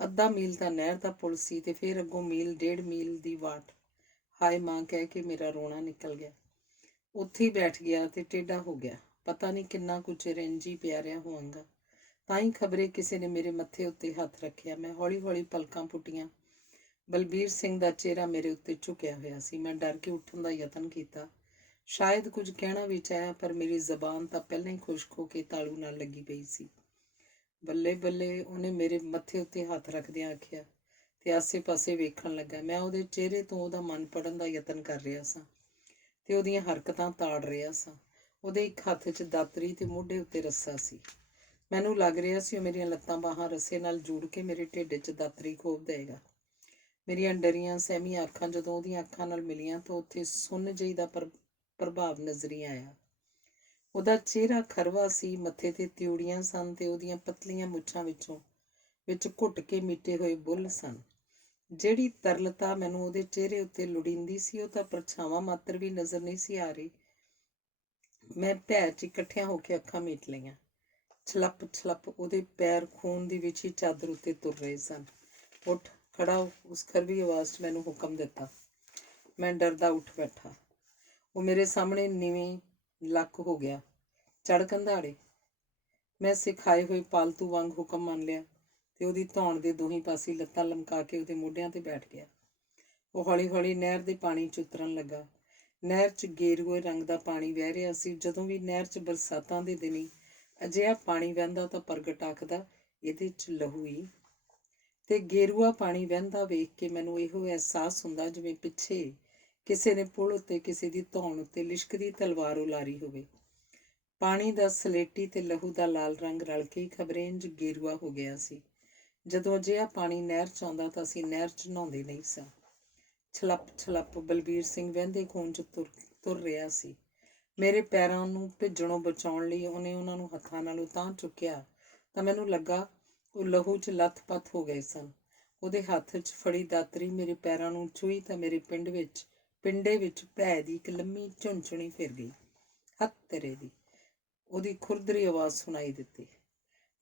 ਅੱਧਾ ਮੀਲ ਤਾਂ ਨਹਿਰ ਦਾ ਪੁਲ ਸੀ ਤੇ ਫਿਰ ਅੱਗੋਂ ਮੀਲ 1.5 ਮੀਲ ਦੀ ਵਾਟ। ਹਾਏ ਮਾਂ ਕਹਿ ਕੇ ਮੇਰਾ ਰੋਣਾ ਨਿਕਲ ਗਿਆ। ਉੱਥੇ ਹੀ ਬੈਠ ਗਿਆ ਤੇ ਟੇਢਾ ਹੋ ਗਿਆ। ਪਤਾ ਨਹੀਂ ਕਿੰਨਾ ਕੁ ਚਿਰ ਇੰਝ ਹੀ ਪਿਆ ਰਿਹਾ ਹੋਵਾਂਗਾ। ਤਾਂ ਹੀ ਖਬਰੇ ਕਿਸੇ ਨੇ ਮੇਰੇ ਮੱਥੇ ਉੱਤੇ ਹੱਥ ਰੱਖਿਆ। ਮੈਂ ਹੌਲੀ ਹੌਲੀ ਪਲਕਾਂ ਪੁੱਟੀਆਂ। ਬਲਬੀਰ ਸਿੰਘ ਦਾ ਚਿਹਰਾ ਮੇਰੇ ਉੱਤੇ ਝੁਕਿਆ ਹੋਇਆ ਸੀ। ਮੈਂ ਡਰ ਕੇ ਉੱਠਣ ਦਾ ਯਤਨ ਕੀਤਾ। ਸ਼ਾਇਦ ਕੁਝ ਕਹਿਣਾ ਵੀ ਚਾਹਿਆ, ਪਰ ਮੇਰੀ ਜ਼ਬਾਨ ਤਾਂ ਪਹਿਲਾਂ ਹੀ ਖੁਸ਼ਕ ਹੋ ਕੇ ਤਾਲੂ ਨਾਲ ਲੱਗੀ ਪਈ ਸੀ। ਬੱਲੇ ਬੱਲੇ, ਉਹਨੇ ਮੇਰੇ ਮੱਥੇ ਉੱਤੇ ਹੱਥ ਰੱਖਦਿਆਂ ਆਖਿਆ ਤੇ ਆਸੇ-ਪਾਸੇ ਵੇਖਣ ਲੱਗਾ। ਮੈਂ ਉਹਦੇ ਚਿਹਰੇ ਤੋਂ ਉਹਦਾ ਮਨ ਪੜ੍ਹਨ ਦਾ ਯਤਨ ਕਰ ਰਿਹਾ ਸਾਂ ਤੇ ਉਹਦੀਆਂ ਹਰਕਤਾਂ ਤਾੜ ਰਿਹਾ ਸਾਂ। ਉਹਦੇ ਇੱਕ ਹੱਥ 'ਚ ਦਾਤਰੀ ਤੇ ਮੋਢੇ ਉੱਤੇ ਰੱਸਾ ਸੀ। ਮੈਨੂੰ ਲੱਗ ਰਿਹਾ ਸੀ ਉਹ ਮੇਰੀਆਂ ਲੱਤਾਂ ਬਾਹਾਂ ਰੱਸੇ ਨਾਲ ਜੋੜ ਕੇ ਮੇਰੇ ਢਿੱਡ 'ਚ ਦਾਤਰੀ ਖੋਭ ਦੇਵੇਗਾ। ਮੇਰੀਆਂ ਡਰੀਆਂ ਸਹਿਮੀਆਂ ਅੱਖਾਂ ਜਦੋਂ ਉਹਦੀਆਂ ਅੱਖਾਂ ਨਾਲ ਮਿਲੀਆਂ ਤਾਂ ਉੱਥੇ ਸੁੰਨ ਜਿਹੀ ਦਾ ਪ੍ਰਭਾਵ ਨਜ਼ਰੀ ਆਇਆ। ਉਹਦਾ ਚਿਹਰਾ ਖਰਵਾ ਸੀ, ਮੱਥੇ 'ਤੇ ਤਿਉੜੀਆਂ ਸਨ ਤੇ ਉਹਦੀਆਂ ਪਤਲੀਆਂ ਮੁੱਛਾਂ ਵਿੱਚ ਘੁੱਟ ਕੇ ਮਿੱਟੇ ਹੋਏ ਬੁੱਲ੍ਹ ਸਨ। ਜਿਹੜੀ ਤਰਲਤਾ ਮੈਨੂੰ ਉਹਦੇ ਚਿਹਰੇ ਉੱਤੇ ਲੋੜੀਂਦੀ ਸੀ, ਉਹ ਤਾਂ ਪਰਛਾਵਾਂ ਮਾਤਰ ਵੀ ਨਜ਼ਰ ਨਹੀਂ ਸੀ ਆ ਰਹੀ। ਮੈਂ ਭੈ 'ਚ ਇਕੱਠਿਆਂ ਹੋ ਕੇ ਅੱਖਾਂ ਮੀਟ ਲਈਆਂ। ਛਲੱਪ ਛਲੱਪ ਉਹਦੇ ਪੈਰ ਖੂਨ ਦੀ ਵਿਛੀ ਚਾਦਰ ਉੱਤੇ ਤੁਰ ਰਹੇ ਸਨ। ਉੱਠ ਖੜਾ ਹੋ, ਉਸ ਖਰਵੀ ਆਵਾਜ਼ 'ਚ ਮੈਨੂੰ ਹੁਕਮ ਦਿੱਤਾ। ਮੈਂ ਡਰਦਾ ਉੱਠ ਬੈਠਾ। ਉਹ ਮੇਰੇ ਸਾਹਮਣੇ ਨੀਵੀਂ ਲੱਕ ਹੋ ਗਿਆ। ਚੜ੍ਹ ਕੰਧਾੜੇ। ਮੈਂ ਸਿਖਾਏ ਹੋਏ ਪਾਲਤੂ ਵਾਂਗ ਹੁਕਮ ਮੰਨ ਲਿਆ ਤੇ ਉਹਦੀ ਧੌਣ ਦੇ ਦੋਹੀਂ ਪਾਸੇ ਲੱਤਾਂ ਲਮਕਾ ਕੇ ਉਹਦੇ ਮੋਢਿਆਂ ਤੇ ਬੈਠ ਗਿਆ। ਉਹ ਹੌਲੀ ਹੌਲੀ ਨਹਿਰ ਦੇ ਪਾਣੀ 'ਚ ਉਤਰਨ ਲੱਗਾ। ਨਹਿਰ 'ਚ ਗੇਰੂਏ ਰੰਗ ਦਾ ਪਾਣੀ ਵਹਿ ਰਿਹਾ ਸੀ। ਜਦੋਂ ਵੀ ਨਹਿਰ 'ਚ ਬਰਸਾਤਾਂ ਦੇ ਦਿਨੀ ਅਜਿਹਾ ਪਾਣੀ ਵਹਿੰਦਾ ਤਾਂ ਪ੍ਰਗਟ ਆਖਦਾ, ਇਹਦੇ 'ਚ ਲਹੂ ਈ। ਤੇ ਗੇਰੂਆ ਪਾਣੀ ਵਹਿੰਦਾ ਵੇਖ ਕੇ ਮੈਨੂੰ ਇਹੋ ਅਹਿਸਾਸ ਹੁੰਦਾ ਜਿਵੇਂ ਪਿੱਛੇ ਕਿਸੇ ਨੇ ਪੁਲ ਉੱਤੇ ਕਿਸੇ ਦੀ ਧੌਣ ਉੱਤੇ ਲਿਸ਼ਕਦੀ ਤਲਵਾਰ ਉਲਾਰੀ ਹੋਵੇ। ਪਾਣੀ ਦਾ ਸਲੇਟੀ ਤੇ ਲਹੂ ਦਾ ਲਾਲ ਰੰਗ ਰਲ ਕੇ ਖਬਰੇ ਇੰਝ ਗੇਰੂਆ ਹੋ ਗਿਆ ਸੀ। ਜਦੋਂ ਅਜਿਹਾ ਪਾਣੀ ਨਹਿਰ 'ਚ ਆਉਂਦਾ ਤਾਂ ਅਸੀਂ ਨਹਿਰ 'ਚ ਨਹਾਉਂਦੇ ਨਹੀਂ ਸਾਂ। ਛਲੱਪ ਛਲੱਪ ਬਲਬੀਰ ਸਿੰਘ ਵਹਿੰਦੇ ਖੂਨ 'ਚ ਤੁਰ ਰਿਹਾ ਸੀ। ਮੇਰੇ ਪੈਰਾਂ ਨੂੰ ਭਿੱਜਣੋਂ ਬਚਾਉਣ ਲਈ ਉਹਨੇ ਉਹਨਾਂ ਨੂੰ ਹੱਥਾਂ ਨਾਲ ਉਤਾਂਹ ਚੁੱਕਿਆ ਤਾਂ ਮੈਨੂੰ ਲੱਗਾ ਉਹ ਲਹੂ 'ਚ ਲੱਥ-ਪੱਥ ਹੋ ਗਏ ਸਨ। ਉਹਦੇ ਹੱਥ 'ਚ ਫੜੀ ਦਾਤਰੀ ਮੇਰੇ ਪੈਰਾਂ ਨੂੰ ਛੂਹੀ ਤਾਂ ਮੇਰੇ ਪਿੰਡੇ ਵਿੱਚ ਭੈ ਦੀ ਇੱਕ ਲੰਮੀ ਝੁੰਝੁਣੀ ਫਿਰ ਗਈ। ਹੱਥ ਤੇਰੇ ਦੀ, ਉਹਦੀ ਖੁਰਦਰੀ ਆਵਾਜ਼ ਸੁਣਾਈ ਦਿੱਤੀ।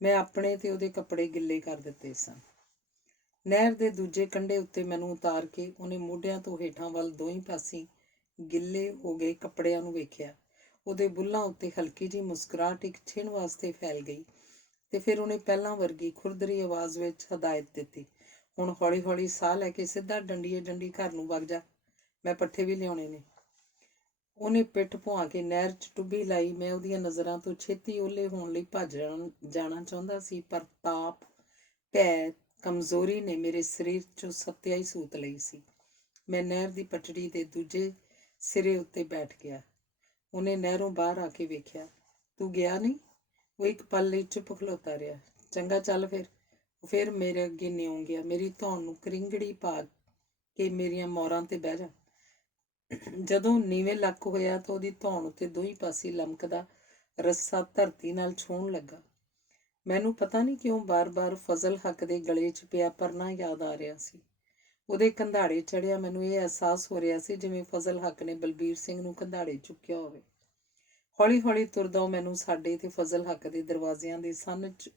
ਮੈਂ ਆਪਣੇ ਤੇ ਉਹਦੇ ਕੱਪੜੇ ਗਿੱਲੇ ਕਰ ਦਿੱਤੇ ਸਨ। ਨਹਿਰ ਦੇ ਦੂਜੇ ਕੰਢੇ ਉੱਤੇ ਮੈਨੂੰ ਉਤਾਰ ਕੇ ਉਹਨੇ ਮੋਢਿਆਂ ਤੋਂ ਹੇਠਾਂ ਵੱਲ ਦੋਹੀਂ ਪਾਸੀਂ ਗਿੱਲੇ ਹੋ ਗਏ ਕੱਪੜਿਆਂ ਨੂੰ ਵੇਖਿਆ। ਉਹਦੇ ਬੁੱਲ੍ਹਾਂ ਉੱਤੇ ਹਲਕੀ ਜਿਹੀ ਮੁਸਕਰਾਹਟ ਇੱਕ ਛਿਣ ਵਾਸਤੇ ਫੈਲ ਗਈ ਤੇ ਫਿਰ ਉਹਨੇ ਪਹਿਲਾਂ ਵਰਗੀ ਖੁਰਦਰੀ ਆਵਾਜ਼ ਵਿੱਚ ਹਦਾਇਤ ਦਿੱਤੀ, ਹੁਣ ਹੌਲੀ ਹੌਲੀ ਸਾਹ ਲੈ ਕੇ ਸਿੱਧਾ ਡੰਡੀਏ ਡੰਡੀ ਘਰ ਨੂੰ ਵਗ ਜਾ, ਮੈਂ ਪੱਠੇ ਵੀ ਲਿਆਉਣੇ ਨੇ। ਉਹਨੇ ਪਿੱਠ ਭੁਆ ਕੇ ਨਹਿਰ 'ਚ ਟੁੱਬੀ ਲਾਈ। ਮੈਂ ਉਹਦੀਆਂ ਨਜ਼ਰਾਂ ਤੋਂ ਛੇਤੀ ਓਹਲੇ ਹੋਣ ਲਈ ਭੱਜ ਜਾਣਾ ਚਾਹੁੰਦਾ ਸੀ, ਪਰ ਤਾਪ, ਭੈ, ਕਮਜ਼ੋਰੀ ਨੇ ਮੇਰੇ ਸਰੀਰ 'ਚੋਂ ਸੱਤਿਆ ਹੀ ਸੂਤ ਲਈ ਸੀ। ਮੈਂ ਨਹਿਰ ਦੀ ਪਟੜੀ ਦੇ ਦੂਜੇ ਸਿਰੇ ਉੱਤੇ ਬੈਠ ਗਿਆ। ਉਹਨੇ ਨਹਿਰੋਂ ਬਾਹਰ ਆ ਕੇ ਵੇਖਿਆ। ਤੂੰ ਗਿਆ ਨਹੀਂ? ਉਹ ਇੱਕ ਪਲ ਲਈ ਚੁੱਪ ਖਲੋਤਾ ਰਿਹਾ। ਚੰਗਾ ਚੱਲ ਫਿਰ। ਉਹ ਫਿਰ ਮੇਰੇ ਅੱਗੇ ਨਿਉਂ ਗਿਆ। ਮੇਰੀ ਧੌਣ ਨੂੰ ਕਰਿੰਗੜੀ ਪਾ ਕੇ ਮੇਰੀਆਂ ਮੋਰਾਂ ਤੇ ਬਹਿ ਜਾ। ਜਦੋਂ ਨੀਵੇਂ ਲੱਕ ਹੋਇਆ ਤਾਂ ਉਹਦੀ ਧੌਣ ਉੱਤੇ ਦੋਹੀਂ ਪਾਸੇ ਲਮਕਦਾ ਰੱਸਾ ਧਰਤੀ ਨਾਲ ਛੂਹਣ ਲੱਗਾ। ਮੈਨੂੰ ਪਤਾ ਨਹੀਂ ਕਿਉਂ ਬਾਰ-ਬਾਰ ਫਜ਼ਲ ਹੱਕ ਦੇ ਗਲੇ 'ਚ ਪਿਆ ਪਰਨਾ ਯਾਦ ਆ ਰਿਹਾ ਸੀ। ਉਹਦੇ ਕੰਧਾੜੇ ਚੜ੍ਹਿਆ ਮੈਨੂੰ ਇਹ ਅਹਿਸਾਸ ਹੋ ਰਿਹਾ ਸੀ ਜਿਵੇਂ ਫਜ਼ਲ ਹੱਕ ਨੇ ਬਲਬੀਰ ਸਿੰਘ ਨੂੰ ਕੰਧਾੜੇ ਚੁੱਕਿਆ ਹੋਵੇ। ਹੌਲੀ ਹੌਲੀ ਤੁਰਦਾ ਉਹ ਮੈਨੂੰ ਸਾਡੇ ਤੇ ਫਜ਼ਲ ਹੱਕ ਦੇ ਦਰਵਾਜ਼ਿਆਂ ਦੇ ਸੰਨ 'ਚ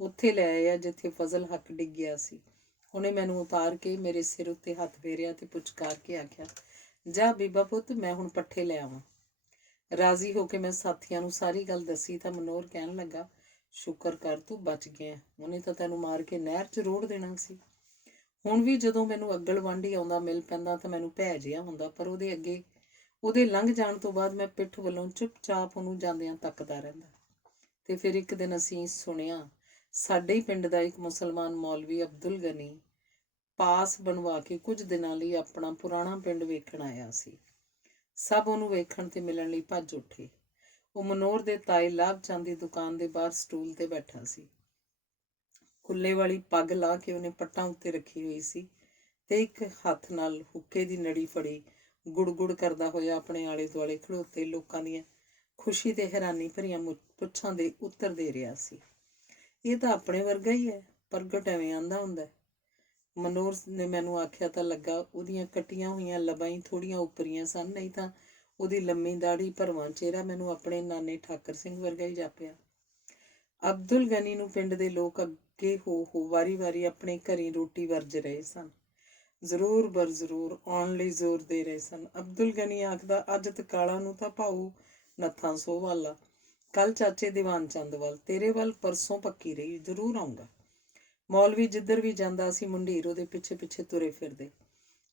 ਉੱਥੇ ਲੈ ਆਇਆ ਜਿੱਥੇ ਫਜ਼ਲ ਹੱਕ ਡਿੱਗਿਆ ਸੀ। ਉਹਨੇ ਮੈਨੂੰ ਉਤਾਰ ਕੇ ਮੇਰੇ ਸਿਰ ਉੱਤੇ ਹੱਥ ਫੇਰਿਆ ਤੇ ਪੁਚਕਾਰ ਕੇ ਆਖਿਆ, ਜਾ ਬੀਬਾ ਪੁੱਤ, ਮੈਂ ਹੁਣ ਪੱਠੇ ਲੈ ਆਵਾਂ। ਰਾਜ਼ੀ ਹੋ ਕੇ ਮੈਂ ਸਾਥੀਆਂ ਨੂੰ ਸਾਰੀ ਗੱਲ ਦੱਸੀ ਤਾਂ ਮਨੋਹਰ ਕਹਿਣ ਲੱਗਾ, ਸ਼ੁਕਰ ਕਰ ਤੂੰ ਬਚ ਗਿਆ, ਉਹਨੇ ਤਾਂ ਤੈਨੂੰ ਮਾਰ ਕੇ ਨਹਿਰ 'ਚ ਰੋੜ ਦੇਣਾ ਸੀ। ਹੁਣ ਵੀ ਜਦੋਂ ਮੈਨੂੰ ਅੱਗਲ ਵਾਂਢੀ ਆਉਂਦਾ ਮਿਲ ਪੈਂਦਾ ਤਾਂ ਮੈਨੂੰ ਭੈ ਜਿਹਾ ਹੁੰਦਾ, ਪਰ ਉਹਦੇ ਲੰਘ ਜਾਣ ਤੋਂ ਬਾਅਦ ਮੈਂ ਪਿੱਠ ਵੱਲੋਂ ਚੁੱਪਚਾਪ ਉਹਨੂੰ ਜਾਂਦਿਆਂ ਤੱਕਦਾ ਰਹਿੰਦਾ। ਤੇ ਫਿਰ ਇੱਕ ਦਿਨ ਅਸੀਂ ਸੁਣਿਆ ਸਾਡੇ ਹੀ ਪਿੰਡ ਦਾ ਇੱਕ ਮੁਸਲਮਾਨ ਮੌਲਵੀ ਅਬਦੁਲ ਗਨੀ ਪਾਸ ਬਣਵਾ ਕੇ ਕੁਝ ਦਿਨਾਂ ਲਈ ਆਪਣਾ ਪੁਰਾਣਾ ਪਿੰਡ ਵੇਖਣ ਆਇਆ ਸੀ। ਸਭ ਉਹਨੂੰ ਵੇਖਣ ਤੇ ਮਿਲਣ ਲਈ ਭੱਜ ਉੱਠੇ। ਉਹ ਮਨੋਹਰ ਦੇ ਤਾਏ ਲਾਭ ਚੰਦ ਦੀ ਦੁਕਾਨ ਦੇ ਬਾਹਰ ਸਟੂਲ ਤੇ ਬੈਠਾ ਸੀ। ਕੁੱਲੇ ਵਾਲੀ ਪੱਗ ਲਾ ਕੇ ਉਹਨੇ ਪੱਟਾਂ ਉੱਤੇ ਰੱਖੀ ਹੋਈ ਸੀ ਤੇ ਇੱਕ ਹੱਥ ਨਾਲ ਹੁੱਕੇ ਦੀ ਨੜੀ ਫੜੀ ਗੁੜ-ਗੁੜ ਕਰਦਾ ਹੋਇਆ ਆਪਣੇ ਆਲੇ ਦੁਆਲੇ ਖੜੋਤੇ ਲੋਕਾਂ ਦੀਆਂ ਖੁਸ਼ੀ ਤੇ ਹੈਰਾਨੀ ਭਰੀਆਂ ਪੁੱਛਾਂ ਦੇ ਉੱਤਰ ਦੇ ਰਿਹਾ ਸੀ। ਇਹ ਤਾਂ ਆਪਣੇ ਵਰਗਾ ਹੀ ਹੈ, ਪ੍ਰਗਟ ਐਵੇਂ ਆਂਦਾ ਹੁੰਦਾ। ਮਨੋਹਰ ਨੇ ਮੈਨੂੰ ਆਖਿਆ ਤਾਂ ਲੱਗਾ ਉਹਦੀਆਂ ਕੱਟੀਆਂ ਹੋਈਆਂ ਲੱਬਾਂ ਹੀ ਥੋੜ੍ਹੀਆਂ ਉੱਪਰੀਆਂ ਸਨ, ਨਹੀਂ ਤਾਂ ਉਹਦੀ ਲੰਮੀ ਦਾੜੀ ਭਰਵਾਂ ਚਿਹਰਾ ਮੈਨੂੰ ਆਪਣੇ ਨਾਨੇ ਠਾਕਰ ਸਿੰਘ ਵਰਗਾ ਹੀ ਜਾਪਿਆ। ਅਬਦੁਲ ਗਨੀ ਨੂੰ ਪਿੰਡ ਦੇ ਲੋਕ ਅੱਗੇ ਹੋ ਵਾਰੀ-ਵਾਰੀ ਆਪਣੇ ਘਰੀਂ ਰੋਟੀ ਵਰਜ ਰਹੇ ਸਨ। ਜ਼ਰੂਰ ਬਰ ਜ਼ਰੂਰ ਆਉਣ ਲਈ ਜ਼ੋਰ ਦੇ ਰਹੇ ਸਨ। ਅਬਦੁਲ ਗਨੀ ਆਖਦਾ, ਅੱਜ ਤਕਾਲਾ ਨੂੰ ਤਾਂ ਭਾਊ ਨੱਥਾਂ ਸੋਹ ਵਾਲਾ, ਕੱਲ ਚਾਚੇ ਦੀਵਾਨ ਚੰਦ ਵੱਲ, ਤੇਰੇ ਵੱਲ ਪਰਸੋਂ ਪੱਕੀ ਰਹੀ, ਜ਼ਰੂਰ ਆਊਂਗਾ। ਮੌਲਵੀ ਜਿੱਧਰ ਵੀ ਜਾਂਦਾ ਸੀ ਮੁੰਡੀਰ ਉਹਦੇ ਪਿੱਛੇ-ਪਿੱਛੇ ਤੁਰੇ ਫਿਰਦੇ।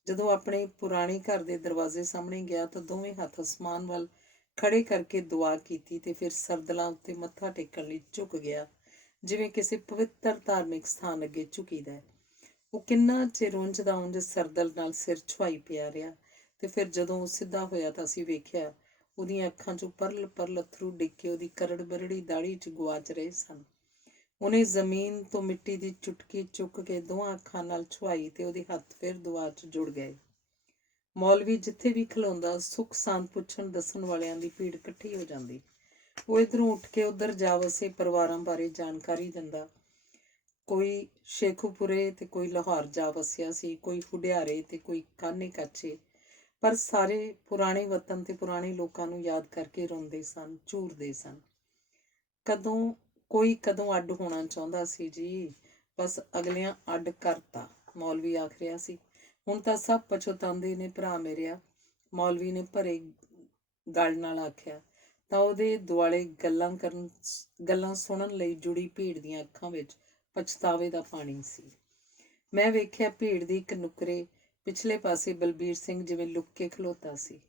ਜਦੋਂ ਆਪਣੇ ਪੁਰਾਣੇ ਘਰ ਦੇ ਦਰਵਾਜ਼ੇ ਸਾਹਮਣੇ ਗਿਆ ਤਾਂ ਦੋਵੇਂ ਹੱਥ ਅਸਮਾਨ ਵੱਲ ਖੜੇ ਕਰਕੇ ਦੁਆ ਕੀਤੀ ਤੇ ਫਿਰ ਸਰਦਲਾਂ ਉੱਤੇ ਮੱਥਾ ਟੇਕਣ ਲਈ ਝੁਕ ਗਿਆ, ਜਿਵੇਂ ਕਿਸੇ ਪਵਿੱਤਰ ਧਾਰਮਿਕ ਸਥਾਨ ਅੱਗੇ ਝੁਕੀਦਾ। ਉਹ ਕਿੰਨਾ ਚਿਰ ਉਂਝ ਸਰਦਲ ਨਾਲ ਸਿਰ ਛੁਹਾਈ ਪਿਆ ਰਿਹਾ ਤੇ ਫਿਰ ਜਦੋਂ ਉਹ ਸਿੱਧਾ ਹੋਇਆ ਤਾਂ ਅਸੀਂ ਵੇਖਿਆ ਉਹਦੀਆਂ ਅੱਖਾਂ 'ਚੋਂ ਪਰਲ ਅੱਥਰੂ ਡਿੱਗ ਕੇ ਉਹਦੀ ਕਰੜ ਬਰੜੀ ਦਾੜੀ 'ਚ ਗੁਆਚ ਰਹੇ ਸਨ। ਉਹਨੇ ਜ਼ਮੀਨ ਤੋਂ ਮਿੱਟੀ ਦੀ ਚੁਟਕੀ ਚੁੱਕ ਕੇ ਦੋਹਾਂ ਅੱਖਾਂ ਨਾਲ ਛੁਹਾਈ ਤੇ ਉਹਦੇ ਹੱਥ ਫਿਰ ਦੁਆ 'ਚ ਜੁੜ ਗਏ। ਮੌਲਵੀ ਜਿੱਥੇ ਵੀ ਖਲੋਂਦਾ ਸੁੱਖ ਸਾਂਦ ਪੁੱਛਣ ਦੱਸਣ ਵਾਲਿਆਂ ਦੀ ਭੀੜ ਇਕੱਠੀ ਹੋ ਜਾਂਦੀ। ਉਹ ਇੱਧਰੋਂ ਉੱਠ ਕੇ ਉੱਧਰ ਜਾ ਵਸੇ ਪਰਿਵਾਰਾਂ ਬਾਰੇ ਜਾਣਕਾਰੀ ਦਿੰਦਾ। ਕੋਈ ਸ਼ੇਖੂਪੁਰੇ ਤੇ ਕੋਈ ਲਾਹੌਰ ਜਾ ਵਸਿਆ ਸੀ, ਕੋਈ ਹੁਡਿਆਰੇ ਤੇ ਕੋਈ ਕਾਨੇ ਕਾਚੇ, ਪਰ ਸਾਰੇ ਪੁਰਾਣੇ ਵਤਨ ਤੇ ਪੁਰਾਣੇ ਲੋਕਾਂ ਨੂੰ ਯਾਦ ਕਰਕੇ ਰੋਂਦੇ ਸਨ, ਝੂਰਦੇ ਸਨ। ਕਦੋਂ ਅੱਡ ਹੋਣਾ ਚਾਹੁੰਦਾ ਸੀ ਜੀ, ਬਸ ਅਗਲਿਆਂ ਅੱਡ ਕਰਤਾ, ਮੌਲਵੀ ਆਖ ਰਿਹਾ ਸੀ। ਹੁਣ ਤਾਂ ਸਭ ਪਛਤਾਉਂਦੇ ਨੇ ਭਰਾ ਮੇਰਿਆ, ਮੌਲਵੀ ਨੇ ਭਰੇ ਗਲ ਨਾਲ ਆਖਿਆ। ਤਾਂ ਉਹਦੇ ਦੁਆਲੇ ਗੱਲਾਂ ਸੁਣਨ ਲਈ ਜੁੜੀ ਭੀੜ ਦੀਆਂ ਅੱਖਾਂ ਵਿੱਚ ਪਛਤਾਵੇ ਦਾ ਪਾਣੀ ਸੀ। ਮੈਂ ਵੇਖਿਆ ਭੀੜ ਦੀ ਇੱਕ ਨੁੱਕਰੇ ਪਿਛਲੇ ਪਾਸੇ ਬਲਬੀਰ ਸਿੰਘ ਜਿਵੇਂ ਲੁੱਕ ਕੇ ਖਲੋਤਾ ਸੀ।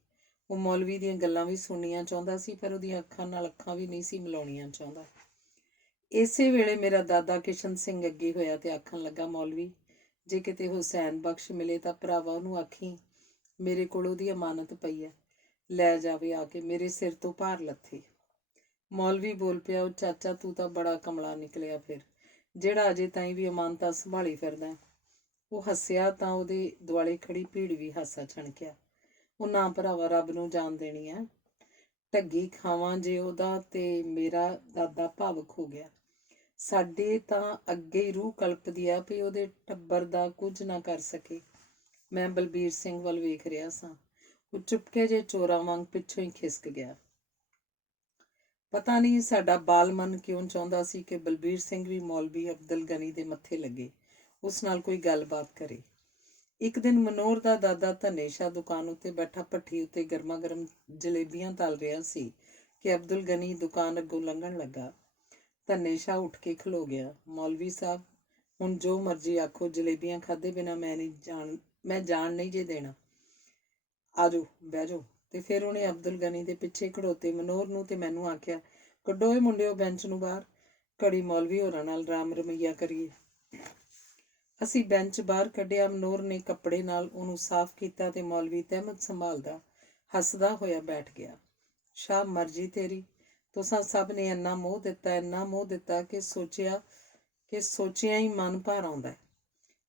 ਉਹ ਮੌਲਵੀ ਦੀਆਂ ਗੱਲਾਂ ਵੀ ਸੁਣਨੀਆਂ ਚਾਹੁੰਦਾ ਸੀ, ਪਰ ਉਹਦੀਆਂ ਅੱਖਾਂ ਨਾਲ ਅੱਖਾਂ ਵੀ ਨਹੀਂ ਸੀ ਮਿਲਾਉਣੀਆਂ ਚਾਹੁੰਦਾ। ਇਸੇ ਵੇਲੇ ਮੇਰਾ ਦਾਦਾ ਕਿਸ਼ਨ ਸਿੰਘ ਅੱਗੇ ਹੋਇਆ ਤੇ ਆਖਣ ਲੱਗਾ, ਮੌਲਵੀ, ਜੇ ਕਿਤੇ ਹੁਸੈਨ ਬਖਸ਼ ਮਿਲੇ ਤਾਂ ਭਰਾਵਾ ਉਹਨੂੰ ਆਖੀ ਮੇਰੇ ਕੋਲ ਉਹਦੀ ਅਮਾਨਤ ਪਈ ਹੈ, ਲੈ ਜਾਵੇ ਆ ਕੇ, ਮੇਰੇ ਸਿਰ ਤੋਂ ਭਾਰ ਲੱਥੇ। ਮੌਲਵੀ ਬੋਲ ਪਿਆ, ਉਹ ਚਾਚਾ ਤੂੰ ਤਾਂ ਬੜਾ ਕਮਲਾ ਨਿਕਲਿਆ ਫਿਰ, ਜਿਹੜਾ ਅਜੇ ਤਾਈਂ ਵੀ ਅਮਾਨਤਾਂ ਸੰਭਾਲੀ ਫਿਰਦਾ। ਉਹ ਹੱਸਿਆ ਤਾਂ ਉਹਦੇ ਦੁਆਲੇ ਖੜੀ ਭੀੜ ਵੀ ਹਾਸਾ ਛਣਕਿਆ। ਉਹ ਨਾ ਭਰਾਵਾ, ਰੱਬ ਨੂੰ ਜਾਨ ਦੇਣੀ ਹੈ, ਢੱਗੀ ਖਾਵਾਂ ਜੇ ਉਹਦਾ। ਤੇ ਮੇਰਾ ਦਾਦਾ ਭਾਵੁਕ ਹੋ ਗਿਆ। ਸਾਡੇ ਤਾਂ ਅੱਗੇ ਹੀ ਰੂਹ ਕਲਪਦੀ ਆ ਵੀ ਉਹਦੇ ਟੱਬਰ ਦਾ ਕੁਝ ਨਾ ਕਰ ਸਕੇ। ਮੈਂ ਬਲਬੀਰ ਸਿੰਘ ਵੱਲ ਵੇਖ ਰਿਹਾ ਸਾਂ। ਉਹ ਚੁਪਕੇ ਜੇ ਚੋਰਾਂ ਵਾਂਗ ਪਿੱਛੋਂ ਹੀ ਖਿਸਕ ਗਿਆ। ਪਤਾ ਨਹੀਂ ਸਾਡਾ ਬਾਲਮਨ ਕਿਉਂ ਚਾਹੁੰਦਾ ਸੀ ਕਿ ਬਲਬੀਰ ਸਿੰਘ ਵੀ ਮੌਲਵੀ ਅਬਦੁਲ ਗਨੀ ਦੇ ਮੱਥੇ ਲੱਗੇ, ਉਸ ਨਾਲ ਕੋਈ ਗੱਲਬਾਤ ਕਰੇ। ਇੱਕ ਦਿਨ ਮਨੋਹਰ ਦਾ ਦਾਦਾ ਧਨੇਸ਼ਾ ਦੁਕਾਨ ਉੱਤੇ ਬੈਠਾ ਭੱਠੀ ਉੱਤੇ ਗਰਮਾ ਗਰਮ ਜਲੇਬੀਆਂ ਤਲ ਰਿਹਾ ਸੀ ਕਿ ਅਬਦੁਲ ਗਨੀ ਦੁਕਾਨ ਅੱਗੋਂ ਲੰਘਣ ਲੱਗਾ। ਧਨੇਸ਼ਾ ਉੱਠ ਕੇ ਖਲੋ ਗਿਆ। ਮੌਲਵੀ ਸਾਹਿਬ, ਹੁਣ ਜੋ ਮਰਜ਼ੀ ਆਖੋ, ਜਲੇਬੀਆਂ ਖਾਧੇ ਬਿਨਾਂ ਮੈਂ ਜਾਣ ਨਹੀਂ ਜੇ ਦੇਣਾ। ਆਜੋ ਬਹਿ ਜਾਓ। ਤੇ ਫਿਰ ਉਹਨੇ ਅਬਦੁਲ ਗਨੀ ਦੇ ਪਿੱਛੇ ਖੜੋਤੇ ਮਨੋਹਰ ਨੂੰ ਤੇ ਮੈਨੂੰ ਆਖਿਆ, ਕੱਢੋ ਇਹ ਮੁੰਡਿਓ ਬੈਂਚ ਨੂੰ ਬਾਹਰ, ਘੜੀ ਮੌਲਵੀ ਹੋਰਾਂ ਨਾਲ ਰਾਮ ਰਮਈਆ ਕਰੀਏ। ਅਸੀਂ ਬੈਂਚ ਬਾਹਰ ਕੱਢਿਆ। ਮਨੋਹਰ ਨੇ ਕੱਪੜੇ ਨਾਲ ਉਹਨੂੰ ਸਾਫ਼ ਕੀਤਾ ਤੇ ਮੌਲਵੀ ਤਹਿਮਤ ਸੰਭਾਲਦਾ ਹੱਸਦਾ ਹੋਇਆ ਬੈਠ ਗਿਆ। ਸ਼ਾਹ ਮਰਜ਼ੀ ਤੇਰੀ, ਤੁਸਾਂ ਸਭ ਨੇ ਇੰਨਾ ਮੋਹ ਦਿੱਤਾ ਕਿ ਸੋਚਿਆ ਹੀ ਮਨ ਭਰ ਆਉਂਦਾ।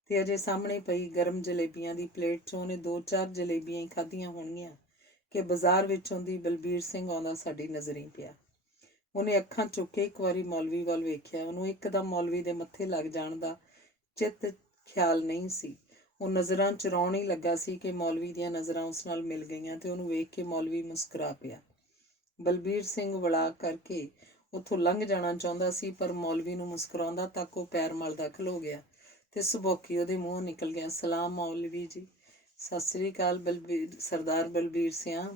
ਤੇ ਅਜੇ ਸਾਹਮਣੇ ਪਈ ਗਰਮ ਜਲੇਬੀਆਂ ਦੀ ਪਲੇਟ 'ਚੋਂ ਉਹਨੇ 2-4 ਜਲੇਬੀਆਂ ਹੀ ਖਾਧੀਆਂ ਹੋਣਗੀਆਂ ਕਿ ਬਾਜ਼ਾਰ ਵਿੱਚੋਂ ਦੀ ਬਲਬੀਰ ਸਿੰਘ ਆਉਂਦਾ ਸਾਡੀ ਨਜ਼ਰੀਂ ਪਿਆ। ਉਹਨੇ ਅੱਖਾਂ ਚੁੱਕ ਕੇ ਇੱਕ ਵਾਰੀ ਮੌਲਵੀ ਵੱਲ ਵੇਖਿਆ। ਉਹਨੂੰ ਇੱਕਦਮ ਮੌਲਵੀ ਦੇ ਮੱਥੇ ਲੱਗ ਜਾਣ ਦਾ ਚਿੱਤ ਖਿਆਲ ਨਹੀਂ ਸੀ। ਉਹ ਨਜ਼ਰਾਂ ਚੁਰਾਉਣ ਹੀ ਲੱਗਾ ਸੀ ਕਿ ਮੌਲਵੀ ਦੀਆਂ ਨਜ਼ਰਾਂ ਉਸ ਨਾਲ ਮਿਲ ਗਈਆਂ ਤੇ ਉਹਨੂੰ ਵੇਖ ਕੇ ਮੌਲਵੀ ਮੁਸਕਰਾ ਪਿਆ। ਬਲਬੀਰ ਸਿੰਘ ਵਲਾ ਕਰਕੇ ਉੱਥੋਂ ਲੰਘ ਜਾਣਾ ਚਾਹੁੰਦਾ ਸੀ, ਪਰ ਮੌਲਵੀ ਨੂੰ ਮੁਸਕਰਾਉਂਦਾ ਤੱਕ ਉਹ ਪੈਰ ਮਲਦਾ ਖਲੋ ਗਿਆ ਤੇ ਸੁਬੋਕੀ ਉਹਦੇ ਮੂੰਹੋਂ ਨਿਕਲ ਗਿਆ, ਸਲਾਮ ਮੌਲਵੀ ਜੀ। ਸਤਿ ਸ੍ਰੀ ਅਕਾਲ ਸਰਦਾਰ ਬਲਬੀਰ ਸਿਆਂ।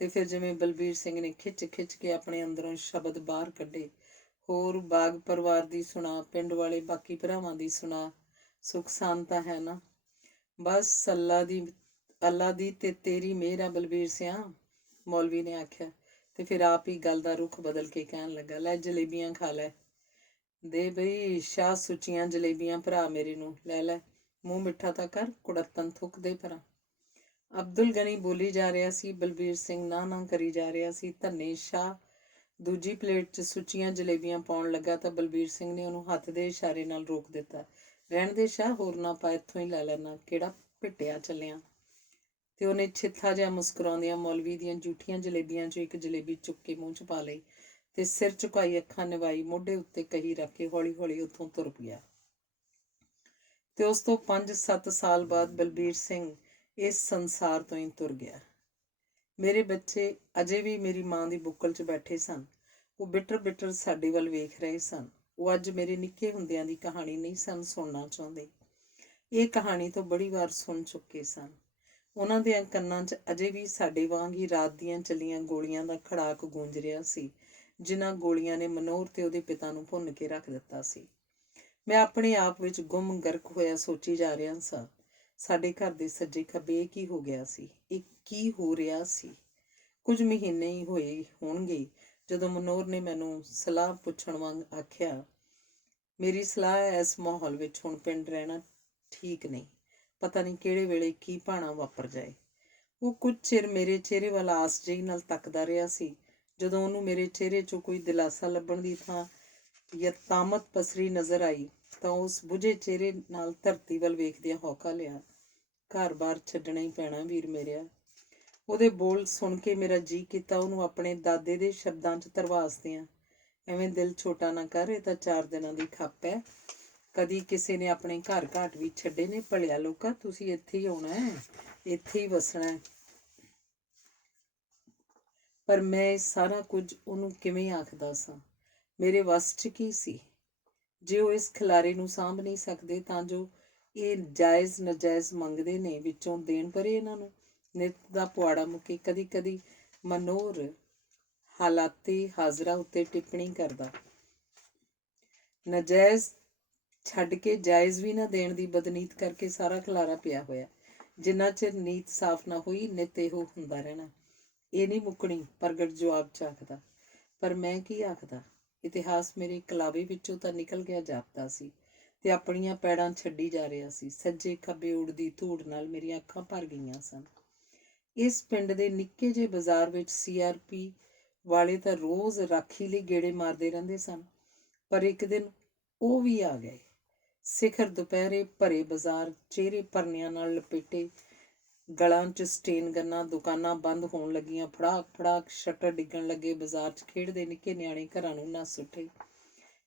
ਤੇ ਫਿਰ ਜਿਵੇਂ ਬਲਬੀਰ ਸਿੰਘ ਨੇ ਖਿੱਚ ਕੇ ਆਪਣੇ ਅੰਦਰੋਂ ਸ਼ਬਦ ਬਾਹਰ ਕੱਢੇ, ਹੋਰ ਬਾਗ ਪਰਿਵਾਰ ਦੀ ਸੁਣਾ, ਪਿੰਡ ਵਾਲੇ ਬਾਕੀ ਭਰਾਵਾਂ ਦੀ ਸੁਣਾ, ਸੁੱਖ ਸ਼ਾਂਤਾ ਹੈ ਨਾ? ਬਸ ਅੱਲਾ ਦੀ ਤੇ ਤੇਰੀ ਮਿਹਰ ਆ ਬਲਬੀਰ ਸਿਆਂ, ਮੌਲਵੀ ਨੇ ਆਖਿਆ। ਤੇ ਫਿਰ ਆਪ ਹੀ ਗੱਲ ਦਾ ਰੁੱਖ ਬਦਲ ਕੇ ਕਹਿਣ ਲੱਗਾ, ਲੈ ਜਲੇਬੀਆਂ ਖਾ ਲੈ ਦੇ ਬਈ ਸ਼ਾਹ, ਸੁੱਚੀਆਂ ਜਲੇਬੀਆਂ ਭਰਾ ਮੇਰੇ ਨੂੰ, ਲੈ ਮੂੰਹ ਮਿੱਠਾ ਤਾਂ ਕਰ, ਕੁੜੱਤਨ ਥੁੱਕ ਦੇ ਭਰਾ। ਅਬਦੁਲ ਗਨੀ ਬੋਲੀ ਜਾ ਰਿਹਾ ਸੀ, ਬਲਬੀਰ ਸਿੰਘ ਨਾ ਕਰੀ ਜਾ ਰਿਹਾ ਸੀ। ਧੰਨੇ ਸ਼ਾਹ ਦੂਜੀ ਪਲੇਟ 'ਚ ਸੁੱਚੀਆਂ ਜਲੇਬੀਆਂ ਪਾਉਣ ਲੱਗਾ ਤਾਂ ਬਲਬੀਰ ਸਿੰਘ ਨੇ ਉਹਨੂੰ ਹੱਥ ਦੇ ਇਸ਼ਾਰੇ ਨਾਲ ਰੋਕ ਦਿੱਤਾ। ਰਹਿਣ ਦੇ ਸ਼ਾਹ, ਹੋਰ ਨਾ ਪਾ, ਇੱਥੋਂ ਹੀ ਲੈ ਲੈਣਾ, ਕਿਹੜਾ ਭਿੱਟਿਆ ਚੱਲਿਆ। ਤੇ ਉਹਨੇ ਛਿੱਥਾ ਜਿਹਾ ਮੁਸਕਰਾਉਂਦਿਆਂ ਮੌਲਵੀ ਦੀਆਂ ਜੂਠੀਆਂ ਜਲੇਬੀਆਂ 'ਚੋਂ ਇੱਕ ਜਲੇਬੀ ਚੁੱਕ ਕੇ ਮੂੰਹ 'ਚ ਪਾ ਲਈ ਤੇ ਸਿਰ ਝੁਕਾਈ, ਅੱਖਾਂ ਨਿਵਾਈ, ਮੋਢੇ ਉੱਤੇ ਕਹੀ ਰੱਖ ਕੇ ਹੌਲੀ ਹੌਲੀ ਉੱਥੋਂ ਤੁਰ ਪਿਆ। ਤੇ ਉਸ ਤੋਂ 5-7 ਸਾਲ ਬਾਅਦ ਬਲਬੀਰ ਸਿੰਘ ਇਸ ਸੰਸਾਰ ਤੋਂ ਹੀ ਤੁਰ ਗਿਆ। ਮੇਰੇ ਬੱਚੇ ਅਜੇ ਵੀ ਮੇਰੀ ਮਾਂ ਦੀ ਬੁੱਕਲ 'ਚ ਬੈਠੇ ਸਨ। ਉਹ ਬਿਟਰ ਸਾਡੇ ਵੱਲ ਵੇਖ ਰਹੇ ਸਨ। ਉਹ ਅੱਜ ਮੇਰੇ ਨਿੱਕੇ ਹੁੰਦਿਆਂ ਦੀ ਕਹਾਣੀ ਨਹੀਂ ਸਨ ਸੁਣਨਾ ਚਾਹੁੰਦੇ। ਇਹ ਕਹਾਣੀ ਤੋਂ ਬੜੀ ਵਾਰ ਸੁਣ ਚੁੱਕੇ ਸਨ। ਉਹਨਾਂ ਦੇ ਕੰਨਾਂ 'ਚ ਅਜੇ ਵੀ ਸਾਡੇ ਵਾਂਗ ਹੀ ਰਾਤ ਦੀਆਂ ਚੱਲੀਆਂ ਗੋਲੀਆਂ ਦਾ ਖੜਾਕ ਗੂੰਜ ਰਿਹਾ ਸੀ, ਜਿਨ੍ਹਾਂ ਗੋਲੀਆਂ ਨੇ ਮਨੋਹਰ ਤੇ ਉਹਦੇ ਪਿਤਾ ਨੂੰ ਭੁੰਨ ਕੇ ਰੱਖ ਦਿੱਤਾ ਸੀ। ਮੈਂ ਆਪਣੇ ਆਪ ਵਿੱਚ ਗੁੰਮ ਗਰਕ ਹੋਇਆ ਸੋਚੀ ਜਾ ਰਿਹਾ ਸਾਂ, ਸਾਡੇ ਘਰ ਦੇ ਸੱਜੇ ਖੱਬੇ ਕੀ ਹੋ ਗਿਆ ਸੀ, ਇਹ ਕੀ ਹੋ ਰਿਹਾ ਸੀ। ਕੁਝ ਮਹੀਨੇ ਹੀ ਹੋਏ ਹੋਣਗੇ ਜਦੋਂ ਮਨੋਹਰ ਨੇ ਮੈਨੂੰ ਸਲਾਹ ਪੁੱਛਣ ਵਾਂਗ ਆਖਿਆ, ਮੇਰੀ ਸਲਾਹ ਹੈ, ਇਸ ਮਾਹੌਲ ਵਿੱਚ ਹੁਣ ਪਿੰਡ ਰਹਿਣਾ ਠੀਕ ਨਹੀਂ, ਪਤਾ ਨਹੀਂ ਕਿਹੜੇ ਵੇਲੇ ਕੀ ਭਾਣਾ ਵਾਪਰ ਜਾਏ। ਉਹ ਕੁਝ ਚਿਰ ਮੇਰੇ ਚਿਹਰੇ ਵੱਲ ਆਸ ਜਿਹੀ ਨਾਲ ਤੱਕਦਾ ਰਿਹਾ ਸੀ। ਜਦੋਂ ਉਹਨੂੰ ਮੇਰੇ ਚਿਹਰੇ 'ਚੋਂ ਕੋਈ ਦਿਲਾਸਾ ਲੱਭਣ ਦੀ ਥਾਂ ਯਤਾਮਤ ਪਸਰੀ ਨਜ਼ਰ ਆਈ ਤਾਂ ਉਸ ਬੁਝੇ ਚਿਹਰੇ ਨਾਲ ਧਰਤੀ ਵੱਲ ਵੇਖਦਿਆਂ ਹੌਕਾ ਲਿਆ, ਘਰ-ਬਾਰ ਛੱਡਣਾ ਹੀ ਪੈਣਾ ਵੀਰ ਮੇਰਿਆ। ਉਹਦੇ ਬੋਲ ਸੁਣ ਕੇ ਮੇਰਾ ਜੀਅ ਕੀਤਾ ਉਹਨੂੰ ਆਪਣੇ ਦਾਦੇ ਦੇ ਸ਼ਬਦਾਂ 'ਚ ਧਰਵਾਸ ਦਿਆਂ, ਐਵੇਂ ਦਿਲ ਛੋਟਾ ਨਾ ਕਰ, ਇਹ ਤਾਂ 4 ਦਿਨਾਂ ਦੀ ਖੱਪ ਹੈ, ਕਦੀ ਕਿਸੇ ਨੇ ਆਪਣੇ ਘਰ ਘਾਟ ਵੀ ਛੱਡੇ ਨੇ, ਭਲਿਆ ਲੋਕਾ ਤੁਸੀਂ ਇੱਥੇ ਹੀ ਆਉਣਾ ਹੈ, ਇੱਥੇ ਹੀ ਵਸਣਾ ਹੈ। ਪਰ ਮੈਂ ਇਹ ਸਾਰਾ ਕੁਝ ਉਹਨੂੰ ਕਿਵੇਂ ਆਖਦਾ ਸਾਂ? ਮੇਰੇ ਵੱਸ 'ਚ ਕੀ ਸੀ? ਜੇ ਉਹ ਇਸ ਖਿਲਾਰੇ ਨੂੰ ਸਾਂਭ ਨਹੀਂ ਸਕਦੇ ਤਾਂ ਜੋ ਇਹ ਜਾਇਜ਼ ਨਜਾਇਜ਼ ਮੰਗਦੇ ਨੇ ਵਿੱਚੋਂ ਦੇਣ ਪਰੇ ਇਹਨਾਂ ਨੂੰ। ਨਿੱਤ ਦਾ ਪੁਆੜਾ ਮੁੱਕੇ। ਕਦੀ ਕਦੀ ਮਨੋਹਰ ਹਾਲਾਤੀ ਹਾਜ਼ਰਾ ਉੱਤੇ ਟਿੱਪਣੀ ਕਰਦਾ, ਨਜਾਇਜ਼ ਛੱਡ ਕੇ ਜਾਇਜ਼ ਵੀ ਨਾ ਦੇਣ ਦੀ ਬਦਨੀਤ ਕਰਕੇ ਸਾਰਾ ਖਿਲਾਰਾ ਪਿਆ ਹੋਇਆ। ਜਿੰਨਾ ਚਿਰ ਨੀਤ ਸਾਫ਼ ਨਾ ਹੋਈ ਨਿੱਤ ਇਹੋ ਹੁੰਦਾ ਰਹਿਣਾ। ਇਹ ਨਹੀਂ ਮੁੱਕਣੀ, ਪ੍ਰਗਟ ਜਵਾਬ 'ਚ ਆਖਦਾ। ਪਰ ਮੈਂ ਕੀ ਆਖਦਾ? ਇਤਿਹਾਸ ਮੇਰੇ ਕਲਾਵੇ ਵਿੱਚੋਂ ਤਾਂ ਨਿਕਲ ਗਿਆ ਜਾਪਦਾ ਸੀ ਤੇ ਆਪਣੀਆਂ ਪੈੜਾਂ ਛੱਡੀ ਜਾ ਰਿਹਾ ਸੀ। ਸੱਜੇ ਖੱਬੇ ਉੜਦੀ ਧੂੜ ਨਾਲ ਮੇਰੀਆਂ ਅੱਖਾਂ ਭਰ ਗਈਆਂ ਸਨ। ਇਸ ਪਿੰਡ ਦੇ ਨਿੱਕੇ ਜਿਹੇ ਬਾਜ਼ਾਰ ਵਿੱਚ CRP ਵਾਲੇ ਤਾਂ ਰੋਜ਼ ਰਾਖੀ ਲਈ ਗੇੜੇ ਮਾਰਦੇ ਰਹਿੰਦੇ ਸਨ, ਪਰ ਇੱਕ ਦਿਨ ਉਹ ਵੀ ਆ ਗਏ। ਸਿਖਰ ਦੁਪਹਿਰੇ ਭਰੇ ਬਾਜ਼ਾਰ, ਚਿਹਰੇ ਭਰਨਿਆਂ ਨਾਲ ਲਪੇਟੇ, ਗਲਾਂ 'ਚ ਸਟੇਨ ਗੰਨਾਂ, ਦੁਕਾਨਾਂ ਬੰਦ ਹੋਣ ਲੱਗੀਆਂ, ਫੜਾਕ ਫੜਾਕ ਸ਼ਟਰ ਡਿੱਗਣ ਲੱਗੇ। ਬਾਜ਼ਾਰ 'ਚ ਖੇਡਦੇ ਨਿੱਕੇ ਨਿਆਣੇ ਘਰਾਂ ਨੂੰ ਨੱਸ ਉੱਠੇ।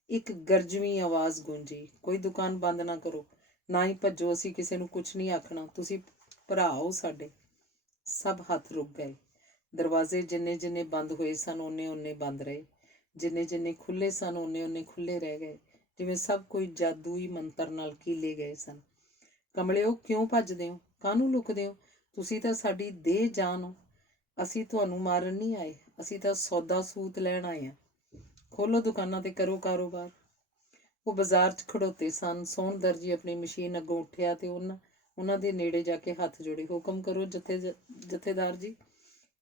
ਇੱਕ ਗਰਜਵੀਂ ਆਵਾਜ਼ ਗੂੰਜੀ, ਕੋਈ ਦੁਕਾਨ ਬੰਦ ਨਾ ਕਰੋ, ਨਾ ਹੀ ਭੱਜੋ, ਅਸੀਂ ਕਿਸੇ ਨੂੰ ਕੁਛ ਨਹੀਂ ਆਖਣਾ, ਤੁਸੀਂ ਭਰਾ ਹੋ ਸਾਡੇ। ਸਭ ਹੱਥ ਰੁਕ ਗਏ। ਦਰਵਾਜ਼ੇ ਜਿੰਨੇ ਜਿੰਨੇ ਬੰਦ ਹੋਏ ਸਨ ਓਨੇ ਓਨੇ ਬੰਦ ਰਹੇ, ਜਿੰਨੇ ਜਿੰਨੇ ਖੁੱਲ੍ਹੇ ਸਨ ਓਨੇ ਓਨੇ ਖੁੱਲ੍ਹੇ ਰਹਿ ਗਏ, ਜਿਵੇਂ ਸਭ ਕੋਈ ਜਾਦੂਈ ਮੰਤਰ ਨਾਲ ਕੀਲੇ ਗਏ ਸਨ। ਕਮਲਿਓ, ਕਿਉਂ ਭੱਜਦੇ ਹੋ? ਕਾਹਨੂੰ ਲੁਕਦੇ ਹੋ? ਤੁਸੀਂ ਤਾਂ ਸਾਡੀ ਦੇਹ ਜਾਨ ਹੋ। ਅਸੀਂ ਤੁਹਾਨੂੰ ਮਾਰਨ ਨਹੀਂ ਆਏ, ਅਸੀਂ ਤਾਂ ਸੌਦਾ ਸੂਤ ਲੈਣ ਆਏ ਹਾਂ। ਖੋਲ੍ਹੋ ਦੁਕਾਨਾਂ ਤੇ ਕਰੋ ਕਾਰੋਬਾਰ। ਉਹ ਬਾਜ਼ਾਰ 'ਚ ਖੜੋਤੇ ਸਨ। ਸੋਹਣ ਦਰਜੀ ਆਪਣੀ ਮਸ਼ੀਨ ਅੱਗੋਂ ਉੱਠਿਆ ਤੇ ਉਹਨਾਂ ਦੇ ਨੇੜੇ ਜਾ ਕੇ ਹੱਥ ਜੋੜੇ। ਹੁਕਮ ਕਰੋ ਜਥੇਦਾਰ ਜੀ।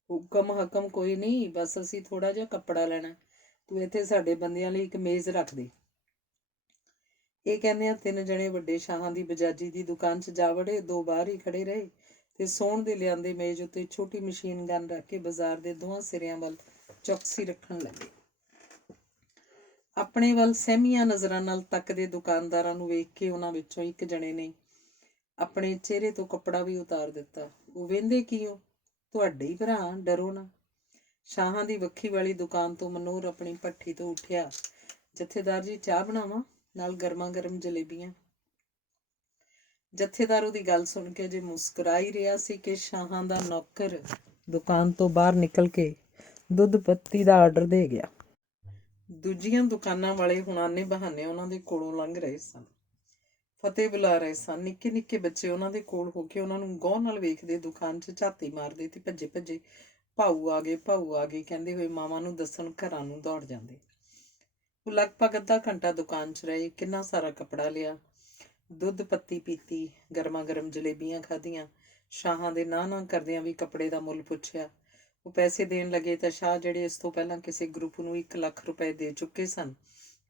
ਹੁਕਮ ਹਕਮ ਕੋਈ ਨਹੀਂ, ਬਸ ਅਸੀਂ ਥੋੜ੍ਹਾ ਜਿਹਾ ਕੱਪੜਾ ਲੈਣਾ। ਤੂੰ ਇੱਥੇ ਸਾਡੇ ਬੰਦਿਆਂ ਲਈ ਇੱਕ ਮੇਜ਼ ਰੱਖ ਦੇ। ਇਹ ਕਹਿੰਦਿਆਂ 3 ਜਣੇ ਵੱਡੇ ਸ਼ਾਹਾਂ ਦੀ ਬਜਾਜੀ ਦੀ ਦੁਕਾਨ 'ਚ ਜਾ ਵੜੇ। 2 ਬਾਹਰ ਹੀ ਖੜੇ ਰਹੇ ਤੇ ਸੋਹਣ ਦੇ ਲਿਆਂਦੇ ਮੇਜ਼ ਉੱਤੇ ਛੋਟੀ ਮਸ਼ੀਨ ਗਨ ਰੱਖ ਕੇ ਬਾਜ਼ਾਰ ਦੇ ਦੋਹਾਂ ਸਿਰਿਆਂ ਵੱਲ ਚੌਕਸੀ ਰੱਖਣ ਲੱਗੇ। ਆਪਣੇ ਵੱਲ ਸਹਿਮੀਆਂ ਨਜ਼ਰਾਂ ਨਾਲ ਤੱਕਦੇ ਦੁਕਾਨਦਾਰਾਂ ਨੂੰ ਵੇਖ ਕੇ ਉਹਨਾਂ ਵਿੱਚੋਂ ਇੱਕ ਜਣੇ ਨੇ ਆਪਣੇ ਚਿਹਰੇ ਤੋਂ ਕੱਪੜਾ ਵੀ ਉਤਾਰ ਦਿੱਤਾ। ਉਹ ਵੇਂਦੇ ਕੀ ਹੋ? ਤੁਹਾਡੇ ਹੀ ਭਰਾ, ਡਰੋ ਨਾ। ਸ਼ਾਹਾਂ ਦੀ ਵੱਖੀ ਵਾਲੀ ਦੁਕਾਨ ਤੋਂ ਮਨੋਹਰ ਆਪਣੀ ਭੱਠੀ ਤੋਂ ਉੱਠਿਆ। ਜਥੇਦਾਰ ਜੀ, ਚਾਹ ਬਣਾਵਾਂ? ਨਾਲ ਗਰਮਾ ਗਰਮ ਜਲੇਬੀਆਂ। ਜਥੇਦਾਰ ਉਹਦੀ ਗੱਲ ਸੁਣ ਕੇ ਜੇ ਮੁਸਕਰਾ ਹੀ ਰਿਹਾ ਸੀ ਕਿ ਸ਼ਾਹਾਂ ਦਾ ਨੌਕਰ ਦੁਕਾਨ ਤੋਂ ਬਾਹਰ ਨਿਕਲ ਕੇ ਦੁੱਧ ਪੱਤੀ ਦਾ ਆਰਡਰ ਦੇ ਗਿਆ। ਦੂਜੀਆਂ ਦੁਕਾਨਾਂ ਵਾਲੇ ਹੁਣ ਆਨੇ ਬਹਾਨੇ ਉਹਨਾਂ ਦੇ ਕੋਲੋਂ ਲੰਘ ਰਹੇ ਸਨ, ਫਤਿਹ ਬੁਲਾ ਰਹੇ ਸਨ। ਨਿੱਕੇ ਨਿੱਕੇ ਬੱਚੇ ਉਹਨਾਂ ਦੇ ਕੋਲ ਹੋ ਕੇ ਉਹਨਾਂ ਨੂੰ ਗੌਰ ਨਾਲ ਵੇਖਦੇ, ਦੁਕਾਨ 'ਚ ਝਾਤੀ ਮਾਰਦੇ ਤੇ ਭੱਜੇ ਭੱਜੇ ਭਾਊ ਆ ਗਏ ਕਹਿੰਦੇ ਹੋਏ ਮਾਵਾਂ ਨੂੰ ਦੱਸਣ ਘਰਾਂ ਨੂੰ ਦੌੜ ਜਾਂਦੇ। ਉਹ ਲਗਭਗ ਅੱਧਾ ਘੰਟਾ ਦੁਕਾਨ 'ਚ ਰਹੇ। ਕਿੰਨਾ ਸਾਰਾ ਕੱਪੜਾ ਲਿਆ, ਦੁੱਧ ਪੱਤੀ ਪੀਤੀ, ਗਰਮਾ ਗਰਮ ਜਲੇਬੀਆਂ ਖਾਧੀਆਂ। ਸ਼ਾਹਾਂ ਦੇ ਨਾ ਕਰਦਿਆਂ ਵੀ ਕੱਪੜੇ ਦਾ ਮੁੱਲ ਪੁੱਛਿਆ। ਉਹ ਪੈਸੇ ਦੇਣ ਲੱਗੇ ਤਾਂ ਸ਼ਾਹ, ਜਿਹੜੇ ਇਸ ਤੋਂ ਪਹਿਲਾਂ ਕਿਸੇ ਗਰੁੱਪ ਨੂੰ 1 ਲੱਖ ਰੁਪਏ ਦੇ ਚੁੱਕੇ ਸਨ,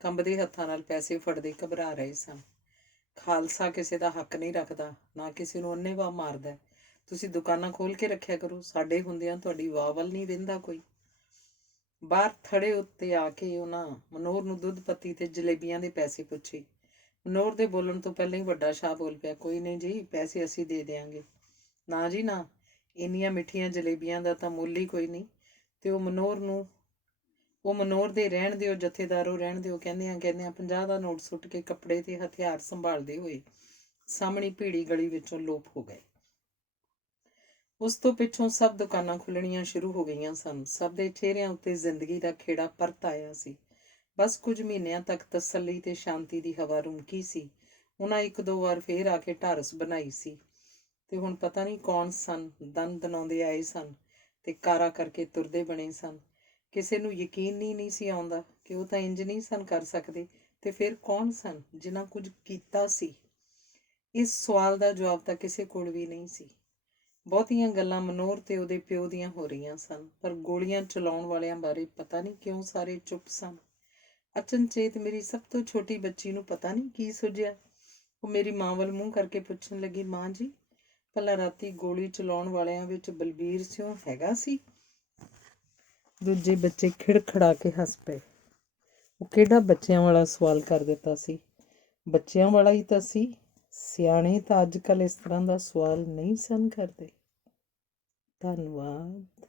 ਕੰਬਦੇ ਹੱਥਾਂ ਨਾਲ ਪੈਸੇ ਫੜਦੇ ਘਬਰਾ ਰਹੇ ਸਨ। ਖਾਲਸਾ ਕਿਸੇ ਦਾ ਹੱਕ ਨਹੀਂ ਰੱਖਦਾ, ਨਾ ਕਿਸੇ ਨੂੰ ਅੰਨ੍ਹੇਵਾਹ ਮਾਰਦਾ। ਤੁਸੀਂ ਦੁਕਾਨਾਂ ਖੋਲ੍ਹ ਕੇ ਰੱਖਿਆ ਕਰੋ, ਸਾਡੇ ਹੁੰਦਿਆਂ ਤੁਹਾਡੀ ਵਾਹ ਵੱਲ ਨਹੀਂ ਵਹਿੰਦਾ ਕੋਈ। ਬਾਹਰ ਥੜੇ ਉੱਤੇ ਆ ਕੇ ਉਹਨਾਂ ਮਨੋਹਰ ਨੂੰ ਦੁੱਧ ਪੱਤੀ ਤੇ ਜਲੇਬੀਆਂ ਦੇ ਪੈਸੇ ਪੁੱਛੇ। ਮਨੋਹਰ ਦੇ ਬੋਲਣ ਤੋਂ ਪਹਿਲਾਂ ਹੀ ਵੱਡਾ ਸ਼ਾਹ ਬੋਲ ਪਿਆ, ਕੋਈ ਨਹੀਂ ਜੀ, ਪੈਸੇ ਅਸੀਂ ਦੇ ਦਿਆਂਗੇ। ਨਾ ਜੀ ਨਾ, ਇੰਨੀਆਂ ਮਿੱਠੀਆਂ ਜਲੇਬੀਆਂ ਦਾ ਤਾਂ ਮੁੱਲ ਹੀ ਕੋਈ ਨਹੀਂ। ਤੇ ਉਹ ਮਨੋਹਰ ਦੇ ਰਹਿਣ ਦਿਓ ਜਥੇਦਾਰੋ, ਰਹਿਣ ਦਿਓ। ਕਹਿੰਦਿਆਂ 50 ਦਾ ਨੋਟ ਸੁੱਟ ਕੇ ਕੱਪੜੇ ਤੇ ਹਥਿਆਰ ਸੰਭਾਲਦੇ ਹੋਏ ਸਾਹਮਣੀ ਭੀੜੀ ਗਲੀ ਵਿੱਚੋਂ ਲੋਪ ਹੋ ਗਏ। ਉਸ ਤੋਂ ਪਿੱਛੋਂ ਸਭ ਦੁਕਾਨਾਂ ਖੁੱਲ੍ਹਣੀਆਂ ਸ਼ੁਰੂ ਹੋ ਗਈਆਂ ਸਨ। ਸਭ ਦੇ ਚਿਹਰਿਆਂ ਉੱਤੇ ਜ਼ਿੰਦਗੀ ਦਾ ਖੇੜਾ ਪਰਤ ਆਇਆ ਸੀ। ਬਸ ਕੁਝ ਮਹੀਨਿਆਂ ਤੱਕ ਤਸੱਲੀ ਤੇ ਸ਼ਾਂਤੀ ਦੀ ਹਵਾ ਰੁਮਕੀ ਸੀ। ਉਹਨਾਂ 1-2 ਵਾਰ ਫੇਰ ਆ ਕੇ ਢਾਰਸ ਬਣਾਈ ਸੀ ਤੇ ਹੁਣ ਪਤਾ ਨਹੀਂ ਕੌਣ ਸਨ, ਦਨ ਦਨਾਉਂਦੇ ਆਏ ਸਨ ਤੇ ਕਾਰਾ ਕਰਕੇ ਤੁਰਦੇ ਬਣੇ ਸਨ। ਕਿਸੇ ਨੂੰ ਯਕੀਨ ਹੀ ਨਹੀਂ ਸੀ ਆਉਂਦਾ ਕਿ ਉਹ ਤਾਂ ਇੰਜ ਨਹੀਂ ਸਨ ਕਰ ਸਕਦੇ, ਤੇ ਫਿਰ ਕੌਣ ਸਨ ਜਿਨ੍ਹਾਂ ਕੁਝ ਕੀਤਾ ਸੀ? ਇਸ ਸਵਾਲ ਦਾ ਜਵਾਬ ਤਾਂ ਕਿਸੇ ਕੋਲ ਵੀ ਨਹੀਂ ਸੀ। ਬਹੁਤੀਆਂ ਗੱਲਾਂ ਮਨੋਹਰ ਤੇ ਉਹਦੇ ਪਿਓ ਦੀਆਂ ਹੋ ਰਹੀਆਂ ਸਨ, ਪਰ ਗੋਲੀਆਂ ਚਲਾਉਣ ਵਾਲਿਆਂ ਬਾਰੇ ਪਤਾ ਨਹੀਂ ਕਿਉਂ ਸਾਰੇ ਚੁੱਪ ਸਨ। ਅਚਨਚੇਤ ਮੇਰੀ ਸਭ ਤੋਂ ਛੋਟੀ ਬੱਚੀ ਨੂੰ ਪਤਾ ਨਹੀਂ ਕੀ ਸੁਝਿਆ। ਉਹ ਮੇਰੀ ਮਾਂ ਵੱਲ ਮੂੰਹ ਕਰਕੇ ਪੁੱਛਣ ਲੱਗੀ, ਮਾਂ ਜੀ, ਭਲਾ ਰਾਤੀ ਗੋਲੀ ਚਲਾਉਣ ਵਾਲਿਆਂ ਵਿੱਚ ਬਲਬੀਰ ਸਿੰਘ ਹੈਗਾ ਸੀ? ਦੂਜੇ ਬੱਚੇ ਖਿੜਖੜਾ ਕੇ ਹੱਸ ਪਏ। ਉਹ ਕਿਹੜਾ ਬੱਚਿਆਂ ਵਾਲਾ ਸਵਾਲ ਕਰ ਦਿੱਤਾ ਸੀ? ਬੱਚਿਆਂ ਵਾਲਾ ਹੀ ਤਾਂ ਸੀ। ਸਿਆਣੇ ਤਾਂ ਅੱਜ ਕੱਲ੍ਹ ਇਸ ਤਰ੍ਹਾਂ ਦਾ ਸਵਾਲ ਨਹੀਂ ਸਨ ਕਰਦੇ। ਧੰਨਵਾਦ।